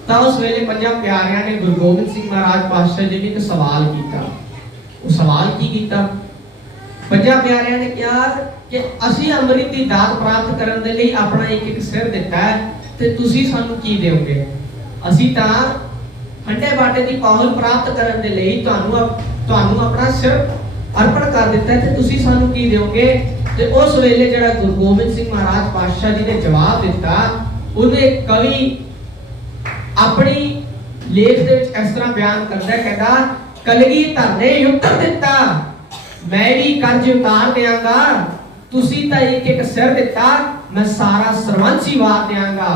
तां उस वेले पंजां प्यारियां ने गुरु गोबिंद सिंह महाराज पातशाह जी ने एक सवाल कीता। वो सवाल की कीता? पंजां प्यारियां ने कहा कि असीं अमृत दी दात प्राप्त करन दे लई अपना एक एक सिर दिता है, ते तुसीं सानूं की देओगे? असीं तां खंडे बाटे दी पौहड़ प्राप्त करन दे लई तुहानूं अपना सिर अर्पण कर दिता है, ते तुसीं सानूं की देओगे? ते उस वेले जिहड़ा गुरु गोबिंद सिंह महाराज पातशाह जी ने जवाब दिता, उन्हें कवि अपनी लेख दे विच इस तरह बयान करदा है, कहदा कलगीधर ने उत्तर दिता, मैं भी कर्ज उतार देंगा, तुसी तां एक एक सिर दिता, मैं सारा सरवंशी वार देंगा।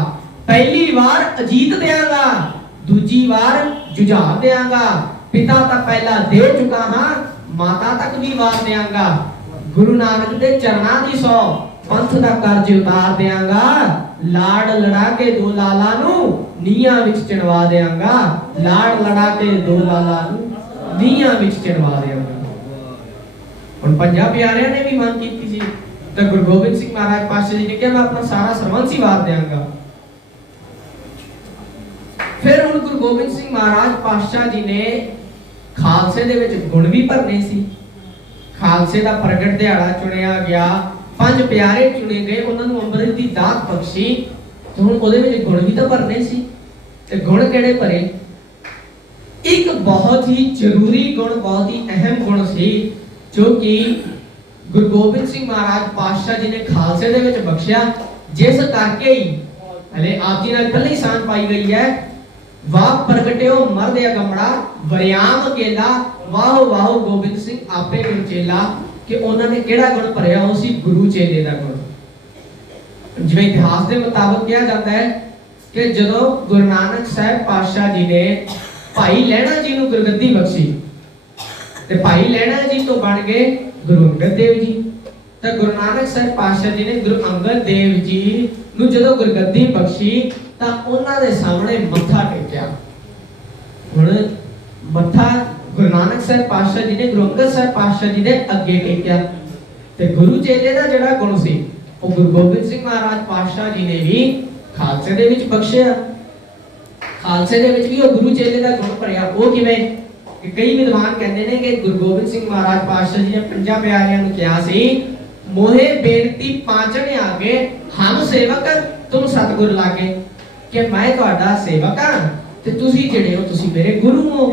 पहली बार अजीत देंगा, दूजी बार जुझार देंगा, पिता तां पहला दे चुका हां, माता तक भी वार देंगा। गुरु नानक दे चरणां दी सौ पंथ दा कर्ज उतार देंगा, लाड़ लड़ा के दो लाला नूं नीहां विच चिणवा देंगा, लाड़ लड़ा के दो लाला नूं नीहां विच चिणवा देंगा। हुण पंजां प्यारियां ने भी मांग कीती सी, तो गुरु गोबिंद सिंह महाराज पातशाह जी ने कहा मैं अपना सारा सरवंश ही वार देंगा। फिर हुण गुरु गोबिंद सिंह महाराज पातशाह जी ने खालसे दे विच गुण भी भरने सी। खालसे दा प्रगट दिहाड़ा चुनिया गया, पंज प्यारे चुने गए, उन्हां नूं अमृत दी दात बख्शी, ते हुण ओहदे विच गुण भी तां भरने सी। ते गुण किहड़े भरे? एक बहुत ही जरूरी गुण, बहुत ही अहम गुण सी, जो कि गुरु गोबिंद सिंह महाराज पातशाह जी ने खालसे दे विच बख्शिया, जिस करके ही हले आप जी नाल पहले ही सांझ पाई गई है, वाह प्रगटियो मर्द अगमड़ा वरियाम अकेला, वाह वाह गोबिंद सिंह आपे गुरु चेला, कि उन्होंने केड़ा गुण भरिया? वो सी गुरु चेले दा गुण। जिवें इतिहास के मुताबिक कहा जाता है कि जदों गुरु नानक साहब पातशाह जी ने भाई लैणा जी नूं गुरगद्दी बख्शी, ते भाई लैणा जी तो बन गए गुरु अंगद देव जी। तो गुरु नानक साहब पातशाह जी ने गुरु अंगद देव जी नूं जदों गुरगद्दी बख्शी, तां उन्हां दे सामने मत्था टेकिया। हुण मत्था गुरु नानक साहब पातशाह जी ने गुरु अंगद साहब पातशाह जी ने अगे टेकिया, ते गुरु चेले दा जिहड़ा गुण सी वो गुरु गोबिंद सिंह महाराज पातशाह जी ने भी खालसे दे विच बख्शिया। खालसे दे विच भी वो गुरु चेले दा गुण भरिया। वो किवें? कि कई विद्वान कहते हैं कि गुरु गोबिंद सिंह महाराज पातशाह जी ने पंजां प्यारियां नूं कहा सी, मोहे बेनती पांचने आगे हम सेवक तुम सतगुर लागे, कि मैं तुहाडा सेवक हां ते तुसी जिहड़े हो तुसी मेरे गुरु हो।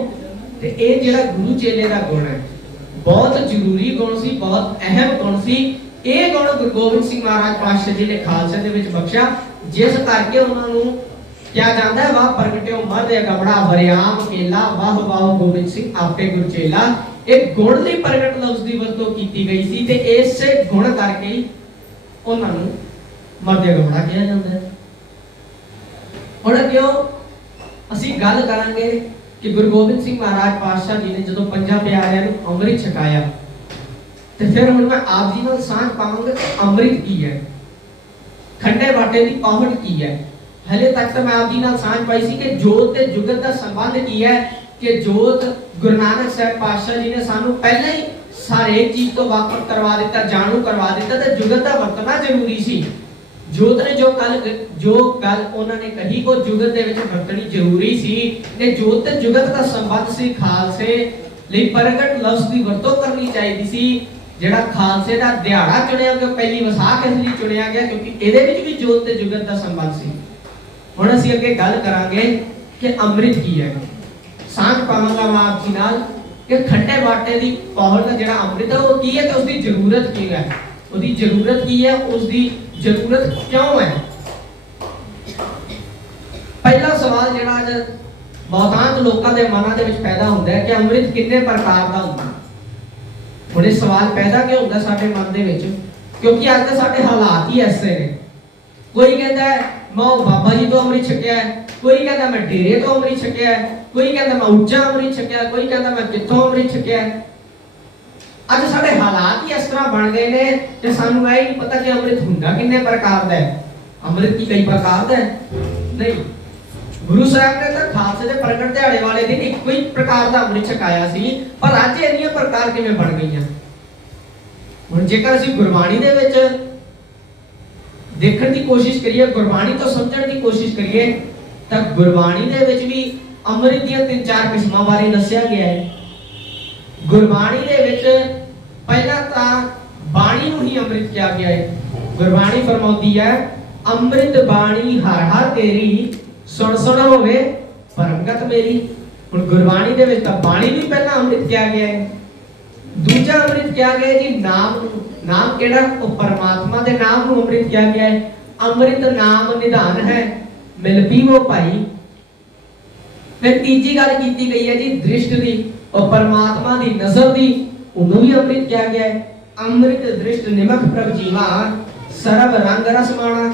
ते ये जिहड़ा गुरु चेले दा गुण है बहुत जरूरी गुण सी, बहुत अहम गुण सी। ये गुण गुरु गोबिंद सिंह महाराज पातशाह जी ने खालसे दे विच बख्शिया, जिस करके उन्हां नूं क्या जानदा है, वाह प्रगटियो मर्द अगमड़ा वरियाम अकेला, वाह वाह गोबिंद सिंह आपे गुरु चेला। एक गुण ਲਈ प्रगट लफ्ज़ ਦੀ ਵਰਤੋਂ ਕੀਤੀ ਗਈ ਸੀ, ਤੇ ਇਸੇ ਗੁਣ ਕਰਕੇ ਉਹਨਾਂ ਨੂੰ ਮਰਦ ਅਗਮੜਾ ਕਿਹਾ ਜਾਂਦਾ ਹੈ। ਹੁਣ ਕਿਉਂ ਅਸੀਂ ਗੱਲ ਕਰਾਂਗੇ ਕਿ ਗੁਰੂ ਗੋਬਿੰਦ ਸਿੰਘ ਮਹਾਰਾਜ ਪਾਤਸ਼ਾਹ ਜੀ ਨੇ ਜਦੋਂ ਪੰਜਾਂ ਪਿਆਰਿਆਂ ਨੂੰ ਅੰਮ੍ਰਿਤ ਛਕਾਇਆ, ਤੇ ਫਿਰ ਹੁਣ ਮੈਂ ਆਪ ਜੀ ਨਾਲ ਸਾਂਝ ਪਾਵਾਂਗਾ ਕਿ ਅੰਮ੍ਰਿਤ ਕੀ ਹੈ, ਖੰਡੇ ਬਾਟੇ ਦੀ ਪੌਹੜ ਕੀ ਹੈ। हले तक तो मैं आप जी नाल सांझ पाई सी कि जोत ते जुगत दा संबंध की है, कि जोत गुरु नानक साहब पातशाह जी ने सानू पहले ही सारे चीज तो वाकफ करवा दिता, जानू करवा दिता, ते जुगत दा वरतना जरूरी सी। जोत ने जो गल उन्होंने कही को जुगत दे विच वरतनी जरूरी सी, ते जोत ते जुगत दा संबंध सी। खालसे लई प्रगट लफ्ज़ दी वरतों करनी चाहिदी सी। जेड़ा खालसे दा दिहाड़ा चुनिया गया, पहली विसाख इसलिए चुनिया गया क्योंकि इहदे विच भी जोत ते जुगत दा संबंध सी। हुण असीं अगे गल करांगे कि अमृत की है। सांझ पावांगा मैं आप जी नाल कि खट्टे बाटे दी पौड़ का जिहड़ा अमृत है वो की है ते उसकी जरूरत की है, उसकी जरूरत की है, उसकी जरूरत क्यों है। पहला सवाल जिहड़ा अज बहुतांश लोकां दे मनां दे विच पैदा हुंदा है कि अमृत कितने प्रकार दा हुंदा। हुण इह सवाल पैदा क्यों हुंदा साडे मन दे विच, क्योंकि अज दे साडे हालात ही ऐसे ने। कोई कहता है मैं बाबा जी तो अमृत छकिया है, कोई कहता मैं डेरे तो अमृत छकिया है, कोई कहता मैं उच्चा अमृत छकिया, कोई कहता मैं कित्थों अमृत छकिया है। अज साडे हालात ही इस तरह बन गए ने कि सानू ये नहीं पता कि अमृत हुंदा कितने प्रकार दा है। अमृत की कई प्रकार दा है नहीं। गुरु साहब ने तो खालसे दे प्रगट दिहाड़े वाले दिन इक्को ही प्रकार दा अमृत छकाया सी, पर अज इन्नियां प्रकार किवें बन गईयां। हुण जेकर असीं गुरबाणी दे विच देखण दी कोशिश करिए, गुरबाणी तो समझण दी कोशिश करिए, तां गुरबाणी दे विच भी अमृत दी 3-4 किस्मां बारे दस्सिया गया है। गुरबाणी दे विच पहला तां बाणी नूं ही अमृत किया गया है। गुरबाणी फरमाउंदी है अमृत बाणी हर हर तेरी सुन सुन होवे परमगत मेरी। हुण गुरबाणी दे विच तां बाणी भी पहला अमृत किया गया है। दूजा अमृत किया गया है जी नाम नूं। नाम केड़ा? वो परमात्मा दे नाम नूं अमृत किया गया है। अमृत नाम निधान है मिल पीवो भाई। फिर तीजी गल कीती गई है जी दृष्ट दी, और परमात्मा दी नजर दी, उन्हों भी अमृत किया गया है। अमृत दृष्ट निमक प्रभ जीवा सरब रंग रस माणा।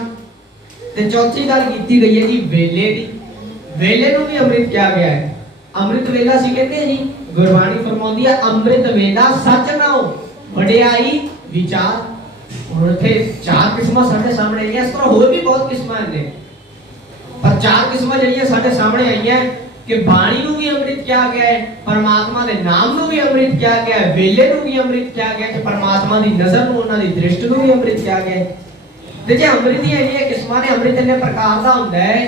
ते चौथी गल कीती गई है जी वेले दी। वेले नूं भी अमृत किया गया है। अमृत वेला सी कहते हैं जी, गुरबाणी फरमाउंदी है अमृत वेला सच नाओ वडियाई विचार। और इत्थे 4 किस्मां साडे सामने आईयां। इस तरह होर भी बहुत किस्मां ने, पर 4 किस्मां जिहड़ियां साडे सामने आईयां कि बाणी नूं भी अमृत किया गया है, परमात्मा दे नाम नूं भी अमृत किया गया है, वेले नूं भी अमृत किया गया है, परमात्मा दी नजर नूं, उन्हां दी दृष्टि नूं भी अमृत किया गया है। ते जे अमृत दी इन्नियां किस्मां ने, अमृत इन्ने प्रकार दा हुंदा है,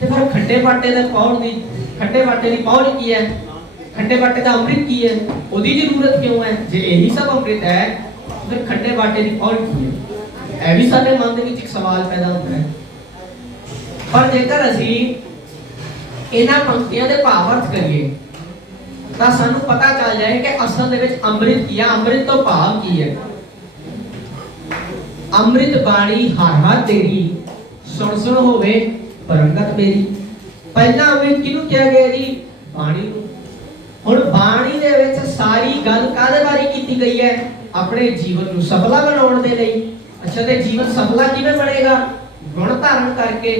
ते फिर खट्टे बाटे दे पौड़ दी, खट्टे बाटे दी पौड़ की है, खट्टे बाटे दा अमृत की है, ओदी जरूरत क्यों है? जे यही सब अमृत है फिर खट्टे बाटे दी पौड़ की है? ऐ भी साडे मन दे विच एक सवाल पैदा हुंदा है। पर जेकर असीं इन्हां पंक्तियां दे भाव अर्थ करिए तां सानू पता चल जाए कि असल दे विच अमृत की है, अमृत तो भाव की है। अमृत बाणी हर हर तेरी सुन सुन होवे परमगत मेरी। पहला अमृत किनू किया गया जी? बाणी नूं। हुण बाणी दे विच सारी गल कादे बारे कीती गई है? अपने जीवन नूं सफला बनाउण दे लई। अच्छा, ते जीवन सफला किवें बनेगा? गुण धारण करके,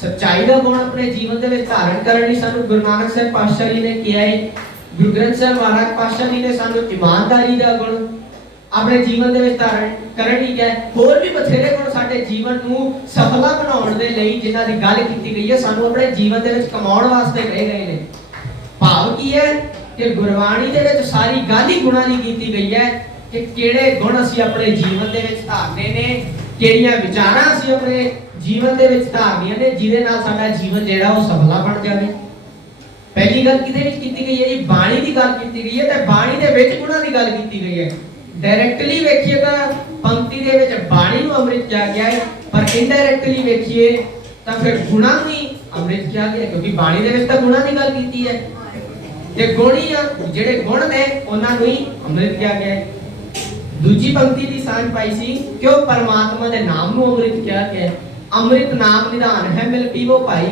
सच्चाई दा गुण अपने जीवन दे विच धारण करन लई सानू गुरु नानक साहिब पातशाह जी ने किया है। गुरु ग्रंथ साहिब महाराज पातशाह जी ने सानू ईमानदारी दा गुण अपने जीवन दे विच धारण करन लई किया है। होर भी बथेरे गुण साडे जीवन नूं सफला बनाउण दे लई जिन्हां दी गल कीती गई है, सानू अपने जीवन दे विच कमाउण वास्ते कहे गए ने। भाव की है कि गुरबाणी दे विच सारी गल ही गुणां दी कीती गई है कि किहड़े गुण असीं अपने जीवन दे विच धारने ने, किहड़ियां विचारां असीं अपने जीवन दे विच धारनियां ने, जिहदे नाल साडा जीवन जिहड़ा वो सफला बन जावे। पहली गल किहदे विच कीती गई है जी? बाणी दी गल कीती गई है, ते बाणी दे विच गुणां दी गल कीती गई है। डायरेक्टली वेखिए तां पंक्ति दे विच बाणी नूं अमृत किया गया है, पर इनडायरेक्टली वेखिए तां फिर गुणां नूं ही अमृत किया गया, क्योंकि बाणी दे विच तां गुणां दी गल कीती है। ते गुण ही जिहड़े गुण ने उन्हां नूं ही अमृत किया गया है। दूजी पंक्ति दी सांझ पाई सी कि वो परमात्मा दे नाम नूं अमृत किया गया है। अमृत नाम निधान है मिल पीवो भाई।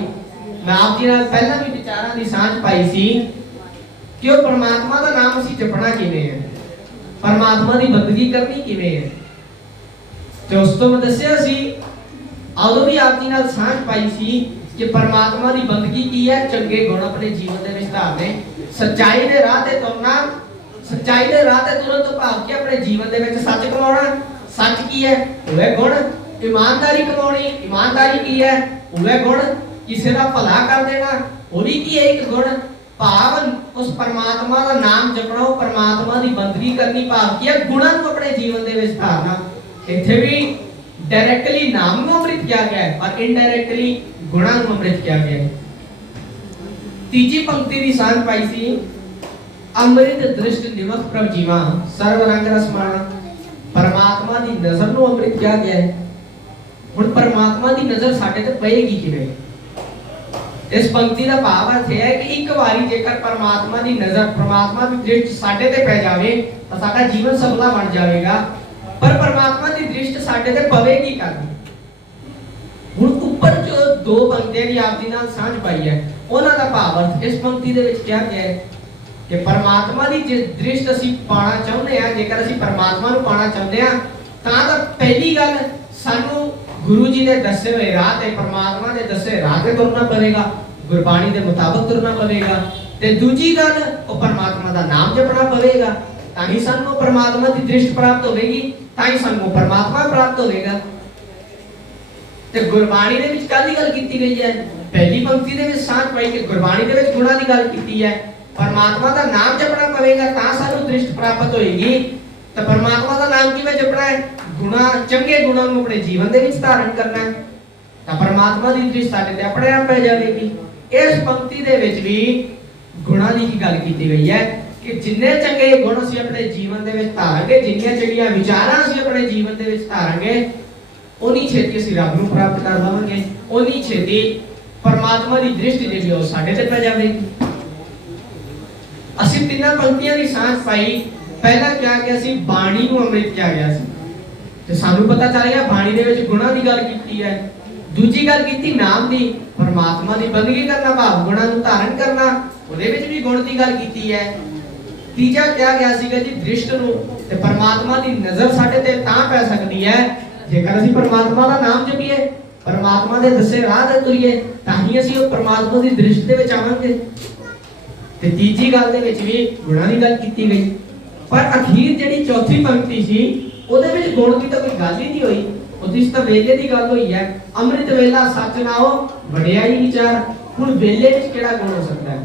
मैं आप जी नाल पहला भी विचारां दी सांझ पाई सी कि वो परमात्मा दा नाम असीं जपना किवें है, परमात्मा दी बंदगी करनी किवें है। ते उस तो मैं दस्सिया सी, उदों भी आप जी नाल सांझ पाई सी कि परमात्मा दी बंदगी की है? चंगे गुण अपने जीवन दे विच धारने, सच्चाई दे राह ते तुरना। सच्चाई दे राह ते तुरन तो भाव कि अपने जीवन दे विच सच कमाउणा। सच की है? ओहे गुण। ईमानदारी कमाउणी। ईमानदारी की है? ओहे गुण। किसी दा भला कर देना, वो भी की है एक गुण। भाव उस परमात्मा दा नाम जपना, परमात्मा दी बंदगी करनी, भाव की है गुणां नूं अपने जीवन दे विच धारना। इत्थे भी डायरेक्टली नाम नूं अमृत किया गया है, पर इनडायरेक्टली गुणां नूं अमृत किया गया है। तीजी पंक्ति दी सांझ पाई सी अमृत दृष्ट निमक प्रभ जीवा सर्व रंग रस माणा। परमात्मा दी नजर नूं अमृत किया गया है। हुण परमात्मा दी नजर साडे ते पएगी किवें? इस पंक्ति का भाव अर्थ है कि एक बारी जेकर परमात्मा की नजर परमात्मा की दृष्टि साडे ते पै जावे तो साडा जीवन सफला बन जाएगा। पर परमात्मा की दृष्टि साडे ते पवेगी कद? हुण ऊपर जो दो पंक्तियां की आप दी नाल सांझ पाई है उन्हां दा भाव अर्थ इस पंक्ति दे विच क्या है कि परमात्मा की जिस दृष्टि असीं पाना चाहुंदे आ, जेकर असीं परमात्मा नूं पाना चाहुंदे आ तां पहली गल सानू गुरु जी ने दसे हुए राह ते परमात्मा ने दसे राह ते तुरना पड़ेगा, गुरबाणी के मुताबिक तुरना पड़ेगा। ते दूजी गल वो परमात्मा का नाम जपना पड़ेगा, ताकि सानू परमात्मा की दृष्टि प्राप्त होगी, ताकि सानू परमात्मा प्राप्त होगा। ते गुरबाणी दे विच कादी गल कीती गई है? पहली पंक्ति दे विच सांझ पाई कि गुरबाणी दे विच गुणां दी गल कीती है। परमात्मा का नाम जपना पड़ेगा तां सानू दृष्टि प्राप्त होगी। तो परमात्मा का नाम किवें जपना है? गुणा चंगे गुणों को अपने जीवन दे विच धारण करना है, तो परमात्मा की दृष्टि साडे ते अपने आप पै जाएगी। इस पंक्ति दे विच भी गुणां दी की गल कीती गई है कि जिन्ने चंगे गुण असीं अपने जीवन दे विच धारांगे, जिन्नियां चंगियां विचारां असीं अपने जीवन दे विच धारांगे, उन्नी छेती असीं रब नूं प्राप्त कर लवांगे, उन्नी छेती परमात्मा की दृष्टि जिहड़ी ओ साडे ते पै जाएगी। असीं तिन्नां पंक्तियां दी सांझ पाई। पहला क्या कि असीं बाणी नूं अमृत किया गया सी, ते सानू पता चल गया बाणी दे विच गुणां दी गल कीती है। दूजी गल कीती नाम दी, परमात्मा दी बंदगी करना, भाव गुणां नूं धारण करना, ਉਹਦੇ ਵਿੱਚ ਵੀ ਗੁਣ ਦੀ ਗੱਲ ਕੀਤੀ ਹੈ। ਤੀਜਾ ਕਿਹਾ ਗਿਆ ਸੀਗਾ ਜੀ ਦ੍ਰਿਸ਼ਟ ਨੂੰ, ਤੇ ਪਰਮਾਤਮਾ ਦੀ ਨਜ਼ਰ ਸਾਡੇ ਤੇ ਤਾਂ ਪੈ ਸਕਦੀ ਹੈ ਜੇਕਰ ਅਸੀਂ ਪਰਮਾਤਮਾ ਦਾ ਨਾਮ ਜਪੀਏ, ਪਰਮਾਤਮਾ ਦੇ ਦੱਸੇ ਰਾਹ ਤੇ ਤੁਰੀਏ, ਤਾਂ ਹੀ ਅਸੀਂ ਉਹ ਪਰਮਾਤਮਾ ਦੀ ਦ੍ਰਿਸ਼ਟ ਦੇ ਵਿੱਚ ਆਵਾਂਗੇ। ਤੇ ਤੀਜੀ ਗੱਲ ਦੇ ਵਿੱਚ ਵੀ ਗੁਣਾਂ ਦੀ ਗੱਲ ਕੀਤੀ ਗਈ। ਪਰ ਅਖੀਰ ਜਿਹੜੀ ਚੌਥੀ ਪੰਕਤੀ ਸੀ ਉਹਦੇ ਵਿੱਚ ਗੁਣ ਦੀ ਤਾਂ ਕੋਈ ਗੱਲ ਹੀ ਨਹੀਂ ਹੋਈ, ਉਹਦੀ ਤਾਂ ਵੇਲੇ ਦੀ ਗੱਲ ਹੋਈ ਹੈ। ਅੰਮ੍ਰਿਤ ਵੇਲਾ ਸੱਚ ਨਾਓ ਵਡਿਆਈ ਵਿਚਾਰ। ਹੁਣ ਵੇਲੇ ਵਿੱਚ ਕਿਹੜਾ ਗੁਣ ਹੋ ਸਕਦਾ ਹੈ?